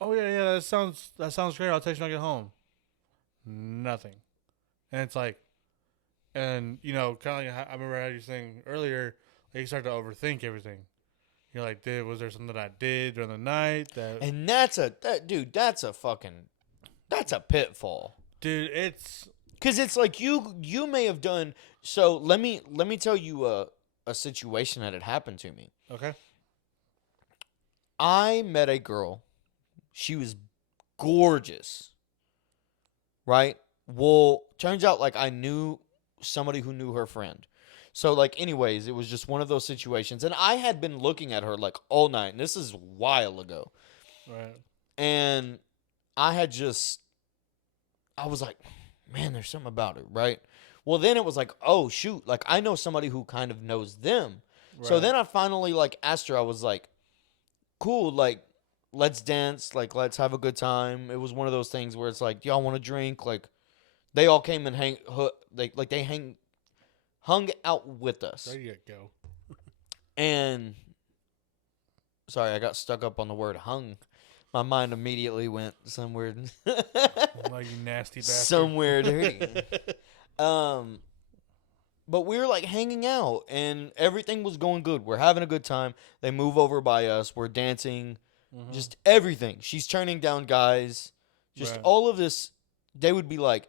Oh yeah, that sounds great. I'll text you when I get home. Nothing. And it's like, and kind of like I remember how you were saying earlier, like you start to overthink everything. You're like, was there something that I did during the night And that's a pitfall. Dude, it's because it's like you may have done. So let me tell you a situation that had happened to me. Okay. I met a girl. She was gorgeous. Right? Well, turns out like I knew somebody who knew her friend. So like anyways, it was just one of those situations. And I had been looking at her like all night. And this is a while ago. Right. And I was like, man, there's something about it, right? Well, then it was like, oh, shoot. Like, I know somebody who kind of knows them. Right. So then I finally, like, asked her. I was like, cool, like, let's dance. Like, let's have a good time. It was one of those things where it's like, y'all want to drink? Like, they all came and hung out with us. There you go. And, sorry, I got stuck up on the word hung. My mind immediately went somewhere. Like, you nasty bastard. Somewhere dirty. But we were like hanging out and everything was going good. We're having a good time. They move over by us. We're dancing. Mm-hmm. Just everything. She's turning down guys. Just all of this. They would be like,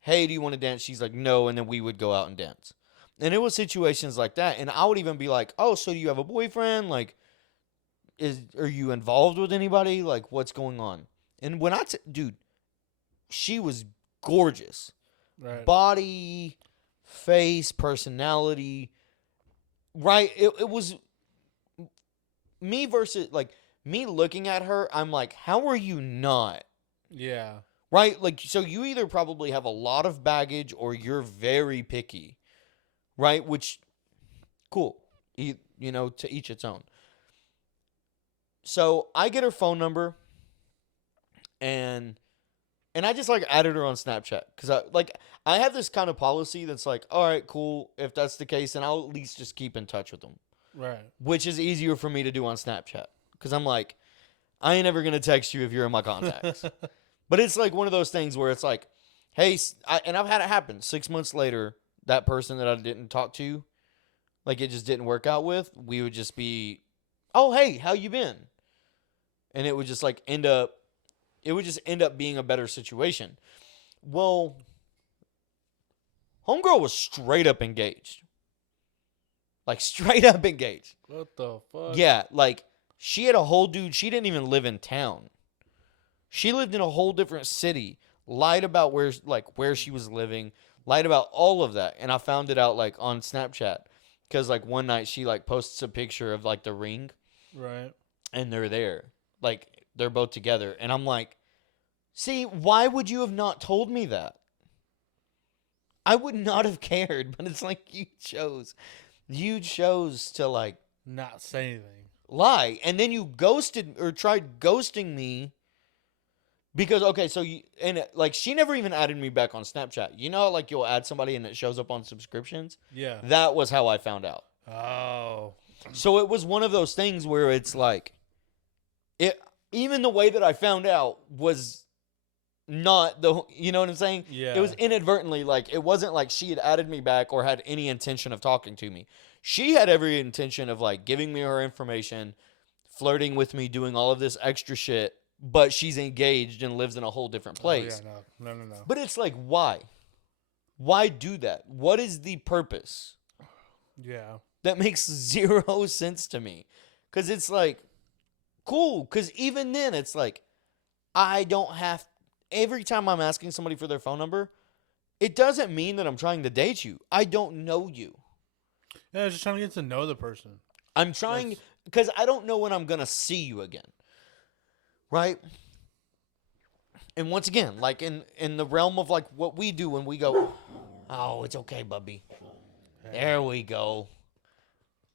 hey, do you want to dance? She's like, no. And then we would go out and dance. And it was situations like that. And I would even be like, oh, so do you have a boyfriend? Like, are you involved with anybody? Like, what's going on? And when dude, she was gorgeous. Right. Body, face, personality. Right? It was me versus, like, me looking at her, I'm like, how are you not? Yeah. Right? Like, so you either probably have a lot of baggage or you're very picky. Right? Which, cool. To each its own. So I get her phone number, and I just like added her on Snapchat because I have this kind of policy that's like, all right, cool. If that's the case, then I'll at least just keep in touch with them. Right. Which is easier for me to do on Snapchat because I'm like, I ain't ever gonna text you if you're in my contacts. But it's like one of those things where it's like, hey, and I've had it happen. 6 months later, that person that I didn't talk to, like it just didn't work out with. We would just be, oh hey, how you been? And it would just like end up being a better situation. Well, homegirl was straight up engaged. Like straight up engaged. What the fuck? Yeah, like she had a whole dude, she didn't even live in town. She lived in a whole different city. Lied about where she was living, lied about all of that. And I found it out like on Snapchat cuz like one night she like posts a picture of like the ring. Right. And they're there. Like, they're both together. And I'm like, see, why would you have not told me that? I would not have cared. But it's like, you chose to, like... Not say anything. lie. And then you ghosted or tried ghosting me because, okay, so you, and like, she never even added me back on Snapchat. You know, like, you'll add somebody and it shows up on subscriptions? Yeah. That was how I found out. Oh. So it was one of those things where it's like, even the way that I found out was not the, you know what I'm saying? Yeah. It was inadvertently, like, it wasn't like she had added me back or had any intention of talking to me. She had every intention of, like, giving me her information, flirting with me, doing all of this extra shit, but she's engaged and lives in a whole different place. Oh, yeah, no. But it's like, why? Why do that? What is the purpose? Yeah. That makes zero sense to me. Because it's like, cool. Because even then, it's like, I don't have... Every time I'm asking somebody for their phone number, it doesn't mean that I'm trying to date you. I don't know you. Yeah, I was just trying to get to know the person. I'm trying... Because I don't know when I'm going to see you again. Right? And once again, like in the realm of like what we do when we go, oh, it's okay, Bubby. There we go.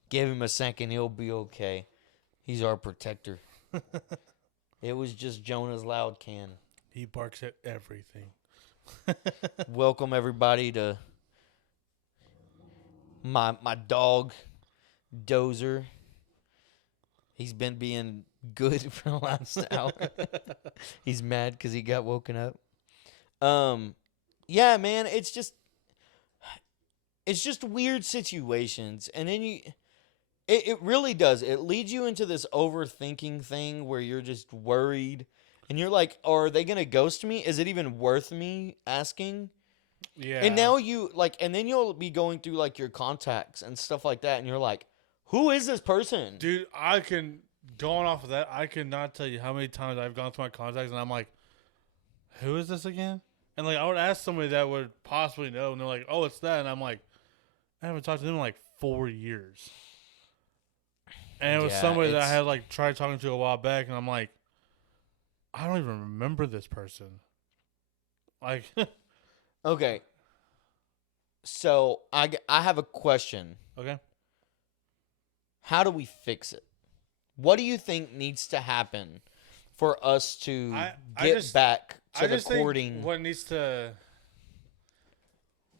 Give him a second, he'll be okay. He's our protector. It was just Jonah's loud can. He barks at everything. Welcome everybody to my dog, Dozer. He's been being good for the last hour. He's mad because he got woken up. Yeah, man, it's just weird situations, and then it really does. It leads you into this overthinking thing where you're just worried, and you're like, are they gonna ghost me? Is it even worth me asking? Yeah. And now and then you'll be going through like your contacts and stuff like that, and you're like, who is this person? Dude, going off of that, I cannot tell you how many times I've gone through my contacts and I'm like, who is this again? And like, I would ask somebody that would possibly know, and they're like, oh, it's that. And I'm like, I haven't talked to them in like 4 years. And it was somebody that I had like tried talking to a while back, and I'm like, I don't even remember this person. Like, okay. So I have a question. Okay. How do we fix it? What do you think needs to happen for us to get back to the courting? Think what needs to,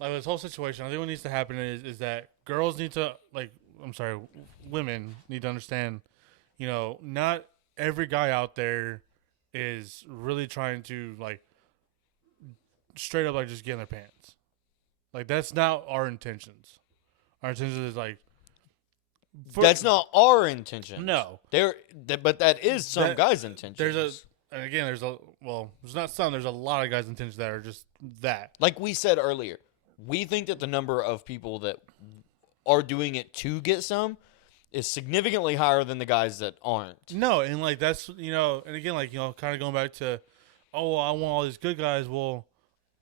like, this whole situation, I think what needs to happen is that girls need to, women need to understand, you know, not every guy out there is really trying to, like, straight up, like, just get in their pants. Like, that's not our intentions. Our intentions is, like, that's not our intention. No. But that is some guys' intentions. There's not some, there's a lot of guys' intentions that are just that. Like we said earlier, we think that the number of people that are doing it to get some is significantly higher than the guys that aren't. No, and like that's, you know, and again, like, you know, kind of going back to, oh, well, I want all these good guys. Well,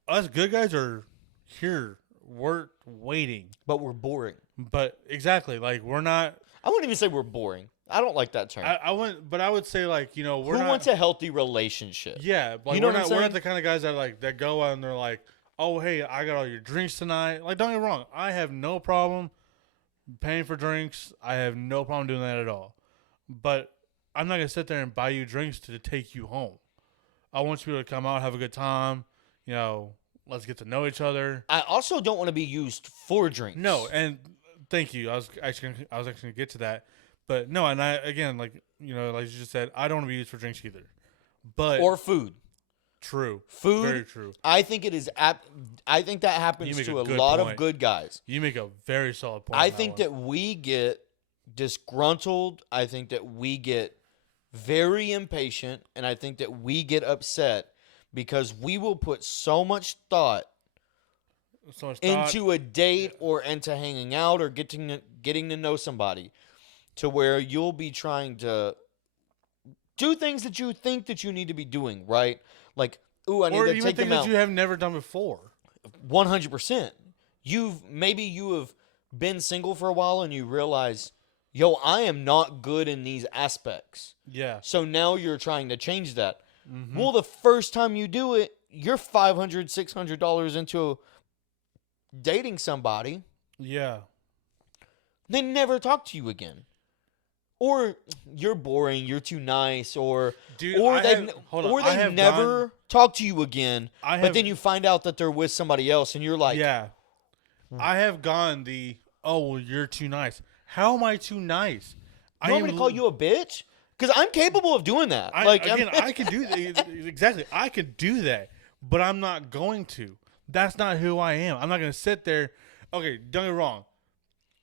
us good guys are here. We're waiting. But we're boring. But exactly, like, we're not. I wouldn't even say we're boring. I don't like that term. I would say, like, you know, who wants a healthy relationship? Yeah, like, you know we're not the kind of guys that go out and they're like, oh, hey, I got all your drinks tonight. Like, don't get me wrong, I have no problem paying for drinks. I have no problem doing that at all. But I'm not gonna sit there and buy you drinks to take you home. I want you to be able to come out, have a good time. You know, let's get to know each other. I also don't want to be used for drinks. No, and thank you. I was actually gonna get to that, but no. And I, again, like, you know, like you just said, I don't want to be used for drinks either, or food. True, food. Very true. I think it is. I think that happens to a lot of good guys. You make a very solid point. I think that we get disgruntled. I think that we get very impatient, and I think that we get upset because we will put so much thought into a date or into hanging out or getting to know somebody, to where you'll be trying to do things that you think that you need to be doing, right? Like, ooh, I need to take them out. That you have never done before. 100%. You have been single for a while and you realize, yo, I am not good in these aspects. Yeah. So now you're trying to change that. Mm-hmm. Well, the first time you do it, you're $500, $600 into dating somebody. Yeah. They never talk to you again. or you're boring, you're too nice, or Dude, they never talk to you again. But then you find out that they're with somebody else, and you're like, yeah. I have gone well, you're too nice. How am I too nice? You want me to call you a bitch? Because I'm capable of doing that. I can do that. Exactly. I could do that, but I'm not going to. That's not who I am. I'm not going to sit there. Okay, don't get me wrong.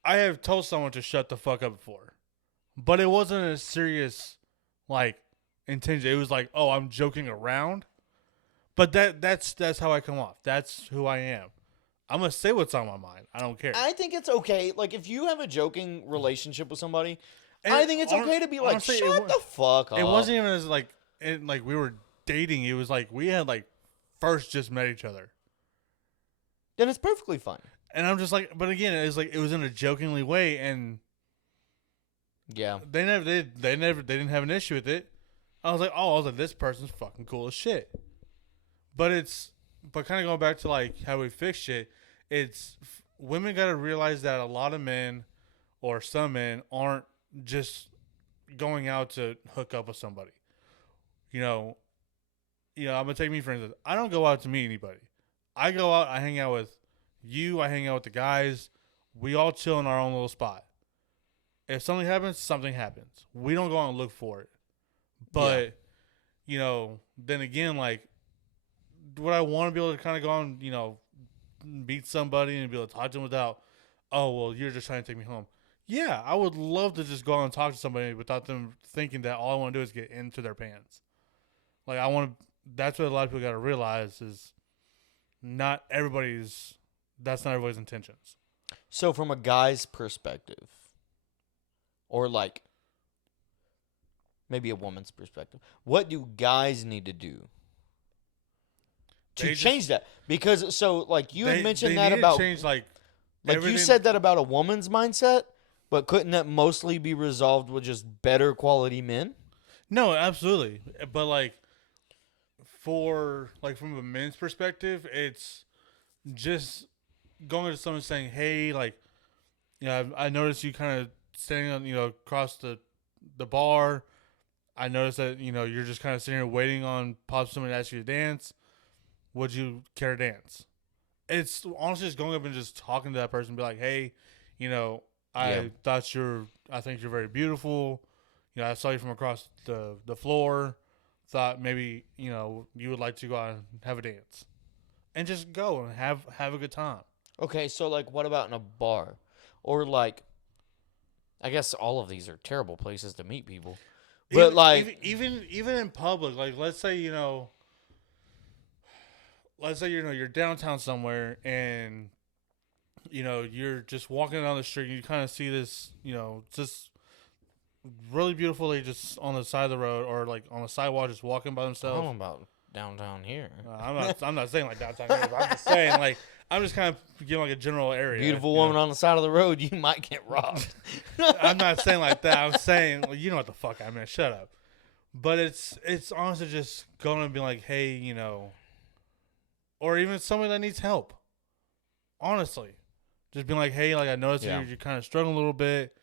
I have told someone to shut the fuck up before, but it wasn't a serious, intention. It was like, oh, I'm joking around. But that's how I come off. That's who I am. I'm going to say what's on my mind. I don't care. I think it's okay. Like, if you have a joking relationship with somebody, I think it's okay to be like, honestly, shut the fuck up. It wasn't even as we were dating. It was like we had first just met each other. Then it's perfectly fine. And I'm just like, but again, it was it was in a jokingly way, and yeah, they didn't have an issue with it. I was like, this person's fucking cool as shit. But kind of going back to how we fix shit, it's women got to realize that a lot of men or some men aren't just going out to hook up with somebody. I'm gonna take me for instance. I don't go out to meet anybody. I go out, I hang out with you, I hang out with the guys. We all chill in our own little spot. If something happens, something happens. We don't go out and look for it. But then again, would I want to be able to kind of go on, beat somebody and be able to talk to them without, oh, well, you're just trying to take me home. Yeah, I would love to just go out and talk to somebody without them thinking that all I want to do is get into their pants. That's what a lot of people got to realize is that's not everybody's intentions. So from a guy's perspective, or maybe a woman's perspective, what do guys need to do to change that? Because you had mentioned that about change, you said that about a woman's mindset, but couldn't that mostly be resolved with just better quality men? No, absolutely. But from a men's perspective, it's just going to someone saying, "Hey, I noticed you kind of standing on, across the bar. I noticed that you're just kind of sitting here waiting on possibly somebody to ask you to dance. Would you care to dance?" It's honestly just going up and just talking to that person, and be like, "Hey, I think you're very beautiful. I saw you from across the floor. Thought maybe, you would like to go out and have a dance." And just go and have a good time. Okay, so what about in a bar? Or I guess all of these are terrible places to meet people. But even in public, let's say you're downtown somewhere and you're just walking down the street and you kind of see this, just really beautiful lady just on the side of the road or on the sidewalk just walking by themselves. I don't know about downtown here. I'm not saying downtown here, but I'm just saying I'm just kind of giving a general area. Beautiful woman on the side of the road, you might get robbed. I'm not saying like that. I'm saying you know what the fuck I meant. Shut up. But it's honestly just going and being like, hey, or even somebody that needs help. Honestly, just being like, hey, I noticed you're kind of struggling a little bit.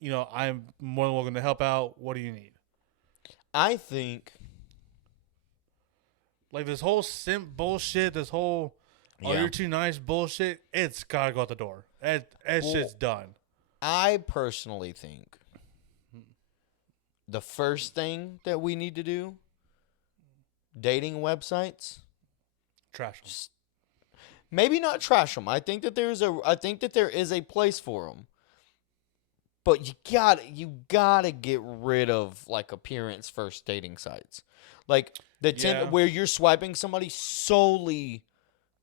I'm more than welcome to help out. What do you need? I think this whole simp bullshit, this whole you're too nice bullshit, it's gotta go out the door. Shit's done. I personally think the first thing that we need to do, dating websites, trash them. Maybe not trash them. I think that there is a place for them. But you gotta get rid of appearance first dating sites, where you're swiping somebody solely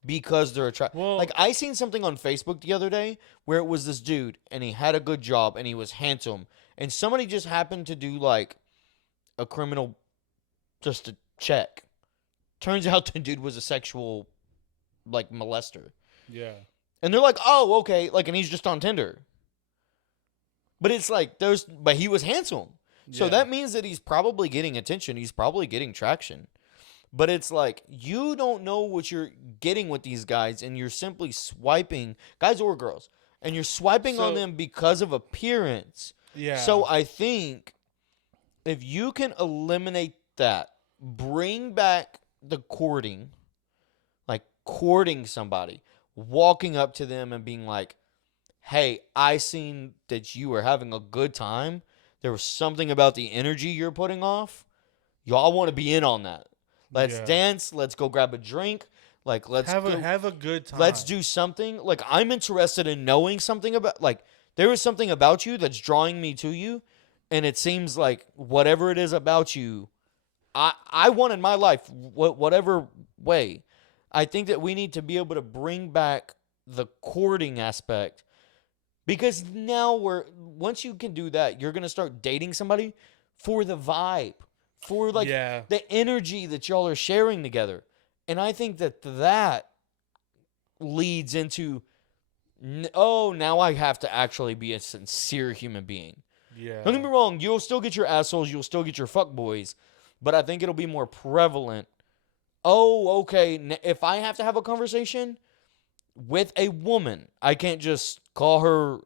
because they're attractive. Well, I seen something on Facebook the other day where it was this dude and he had a good job and he was handsome and somebody just happened to do a criminal just to check. Turns out the dude was a sexual molester. Yeah. And they're like, oh, okay, and he's just on Tinder. But it's but he was handsome. So that means that he's probably getting attention. He's probably getting traction. But it's you don't know what you're getting with these guys, and you're simply swiping, guys or girls, and you're swiping on them because of appearance. Yeah. So I think if you can eliminate that, bring back the courting, like courting somebody, walking up to them and being like, hey, I seen that you were having a good time. There was something about the energy you're putting off. Y'all want to be in on that. Let's dance. Let's go grab a drink. Like, let's have a good time. Let's do something. Like, I'm interested in knowing something about, like, there is something about you that's drawing me to you. And it seems like whatever it is about you, I want in my life, whatever way. I think that we need to be able to bring back the courting aspect. Because now once you can do that, you're going to start dating somebody for the vibe, for like the energy that y'all are sharing together. And I think that leads into, now I have to actually be a sincere human being. Yeah. Don't get me wrong, you'll still get your assholes, you'll still get your fuckboys, but I think it'll be more prevalent. Oh, okay, if I have to have a conversation with a woman, I can't just call her,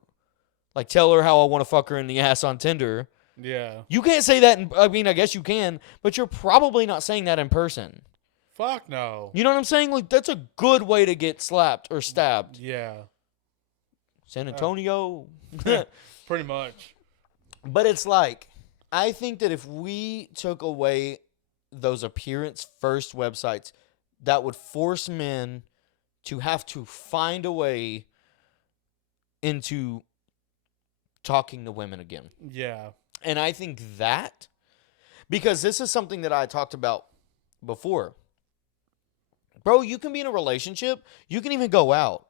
like tell her how I want to fuck her in the ass on Tinder. Yeah. You can't say that, I guess you can, but you're probably not saying that in person. Fuck no. You know what I'm saying? Like, that's a good way to get slapped or stabbed. Yeah. San Antonio. Pretty much. But it's like, I think that if we took away those appearance first websites, that would force men to have to find a way into talking to women again. Yeah. And I think that, because this is something that I talked about before. Bro, you can be in a relationship, you can even go out,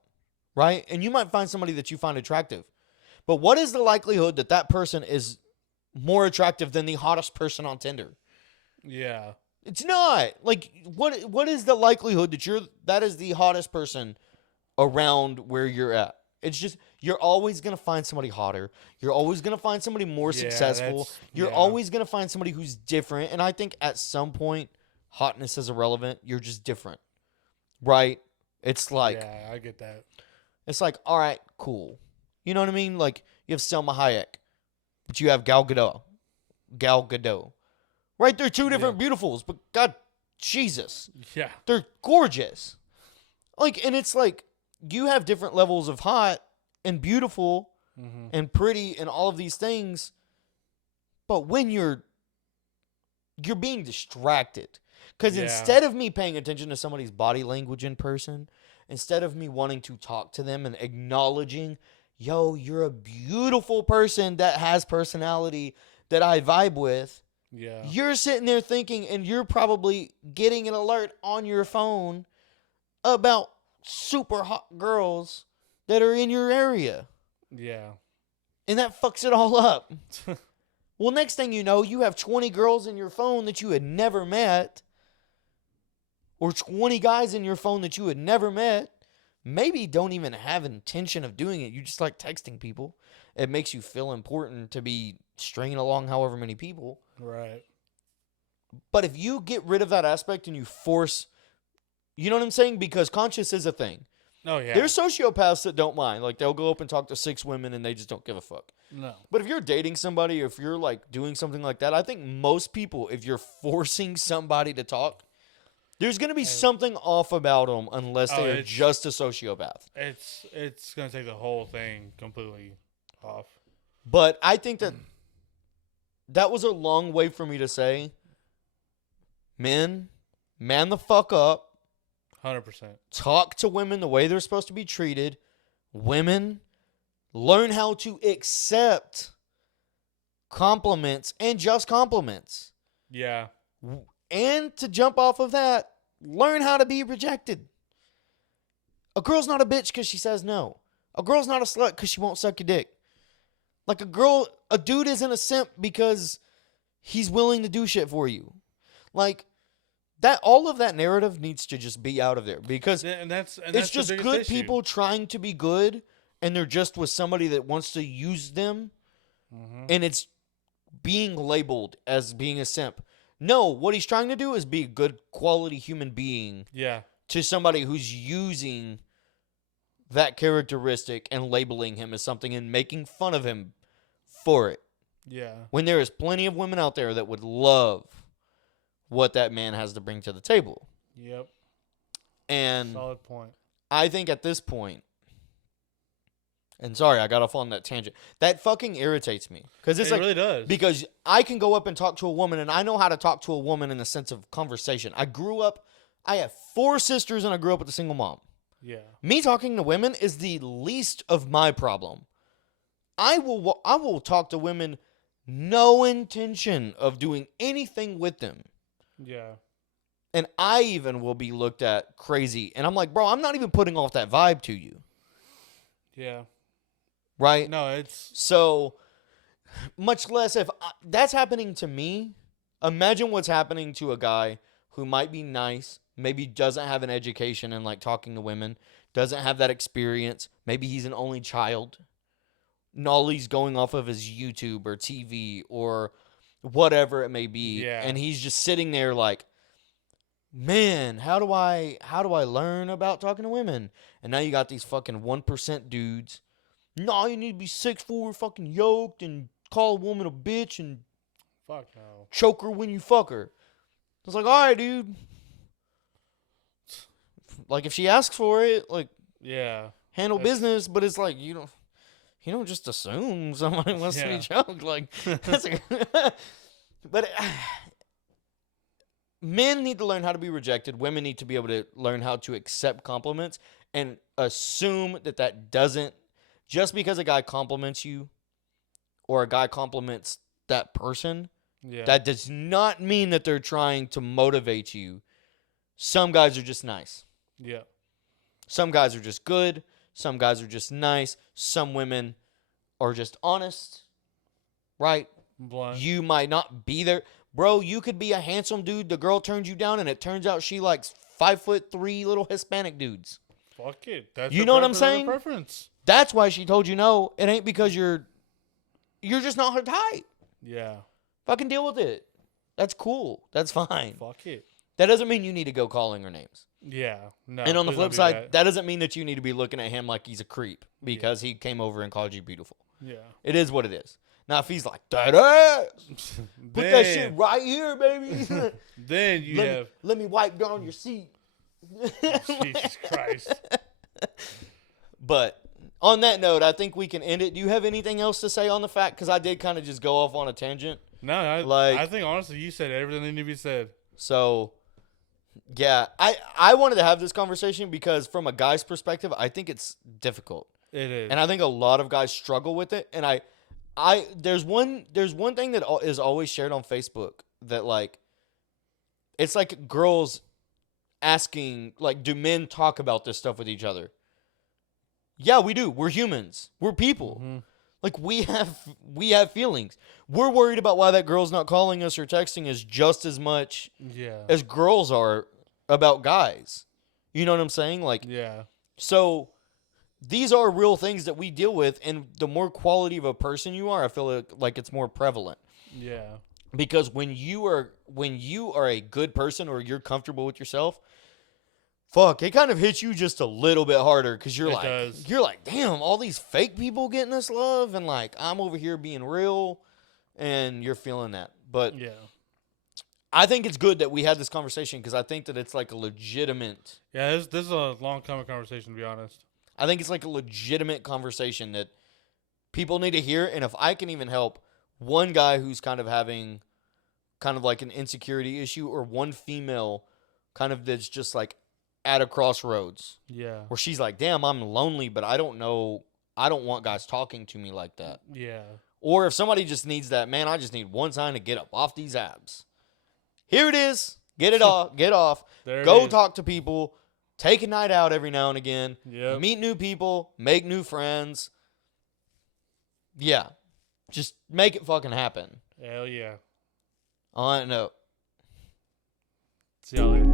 right? And you might find somebody that you find attractive. But what is the likelihood that that person is more attractive than the hottest person on Tinder? Yeah. It's not. Like, what is the likelihood that that is the hottest person around where you're at? It's just, you're always going to find somebody hotter. You're always going to find somebody more successful. You're always going to find somebody who's different. And I think at some point, hotness is irrelevant. You're just different. Right? It's like... Yeah, I get that. It's like, all right, cool. You know what I mean? Like, you have Selma Hayek, but you have Gal Gadot. Right? They're two different beautifuls, but God, Jesus. Yeah. They're gorgeous. Like, and it's like, you have different levels of hot and beautiful and pretty and all of these things, but when you're being distracted. Because instead of me paying attention to somebody's body language in person, instead of me wanting to talk to them and acknowledging, yo, you're a beautiful person that has personality that I vibe with, you're sitting there thinking, and you're probably getting an alert on your phone about super hot girls that are in your area. Yeah. And that fucks it all up. Well, next thing you know, you have 20 girls in your phone that you had never met. Or 20 guys in your phone that you had never met. Maybe don't even have intention of doing it. You just like texting people. It makes you feel important to be stringing along however many people. Right. But if you get rid of that aspect and you force... You know what I'm saying? Because conscience is a thing. Oh, yeah. There's sociopaths that don't mind. Like, they'll go up and talk to 6 women and they just don't give a fuck. No. But if you're dating somebody, or if you're, like, doing something like that, I think most people, if you're forcing somebody to talk, there's going to be something off about them unless they are just a sociopath. It's going to take the whole thing completely off. But I think that was a long way for me to say, men, man the fuck up. 100%. Talk to women the way they're supposed to be treated. Women, learn how to accept compliments and just compliments. Yeah. And to jump off of that, learn how to be rejected. A girl's not a bitch because she says no. A girl's not a slut because she won't suck your dick. Like a dude isn't a simp because he's willing to do shit for you. Like, that, all of that narrative needs to just be out of there, because it's just good people trying to be good, and they're just with somebody that wants to use them, and it's being labeled as being a simp. No, what he's trying to do is be a good quality human being to somebody who's using that characteristic and labeling him as something and making fun of him for it. Yeah. When there is plenty of women out there that would love what that man has to bring to the table. Yep. And solid point. I think at this point, and sorry, I got off on that tangent. That fucking irritates me. Because it's It like, really does. because I can go up and talk to a woman, and I know how to talk to a woman in the sense of conversation. I have 4 sisters, and I grew up with a single mom. Yeah. Me talking to women is the least of my problem. I will talk to women, no intention of doing anything with them. Yeah. And I even will be looked at crazy. And I'm like, bro, I'm not even putting off that vibe to you. Yeah. Right? No, it's... So, much less if that's happening to me, imagine what's happening to a guy who might be nice, maybe doesn't have an education in like talking to women, doesn't have that experience. Maybe he's an only child. And all he's going off of is YouTube or TV or whatever it may be. Yeah. And he's just sitting there like, man, how do I learn about talking to women? And now you got these fucking 1% dudes. No, you need to be 6'4", fucking yoked, and call a woman a bitch and Fuck no. choke her when you fuck her. It's like, all right, dude. Like, if she asks for it, like, Yeah. handle business. But it's like, you don't just assume somebody wants to be choked. Like, that's but men need to learn how to be rejected. Women need to be able to learn how to accept compliments and assume that doesn't, just because a guy compliments you or a guy compliments that person, that does not mean that they're trying to motivate you. Some guys are just nice. Yeah. Some guys are just good. Some guys are just nice. Some women are just honest. Right? Blunt. You might not be there. Bro, you could be a handsome dude. The girl turns you down, and it turns out she likes 5'3" little Hispanic dudes. Fuck it. That's You know what I'm saying? Preference. That's why she told you no. It ain't because you're just not her type. Yeah. Fucking deal with it. That's cool. That's fine. Fuck it. That doesn't mean you need to go calling her names. Yeah. No. And on the please flip don't do side, that doesn't mean that you need to be looking at him like he's a creep because he came over and called you beautiful. Yeah. It is what it is. Now, if he's like, that ass, put that shit right here, baby. Then you let me wipe down your seat. Jesus Christ. But on that note, I think we can end it. Do you have anything else to say on the fact? Because I did kind of just go off on a tangent. No, I think honestly you said everything that needed to be said. So, yeah, I wanted to have this conversation because from a guy's perspective, I think it's difficult. It is. And I think a lot of guys struggle with it. And there's one thing that is always shared on Facebook that like, it's like girls asking, like, do men talk about this stuff with each other? Yeah, we do. We're humans. We're people. Mm-hmm. Like, we have feelings. We're worried about why that girl's not calling us or texting us just as much as girls are about guys. You know what I'm saying? Like, yeah. So these are real things that we deal with, and the more quality of a person you are, I feel like it's more prevalent. Yeah. Because when you are a good person or you're comfortable with yourself, fuck, it kind of hits you just a little bit harder because you're like, damn, all these fake people getting this love, and like I'm over here being real, and you're feeling that. But yeah, I think it's good that we had this conversation because I think that it's like a legitimate. Yeah, this is a long coming conversation, to be honest. I think it's like a legitimate conversation that people need to hear, and if I can even help one guy who's kind of having kind of like an insecurity issue, or one female kind of that's just like at a crossroads. Yeah. Where she's like, damn, I'm lonely, but I don't want guys talking to me like that. Yeah. Or if somebody just needs that, man, I just need one sign to get up off these abs. Here it is. Get it off. Get off. Go talk to people. Take a night out every now and again. Yep. Meet new people. Make new friends. Yeah. Just make it fucking happen. Hell yeah. On that note. See y'all later.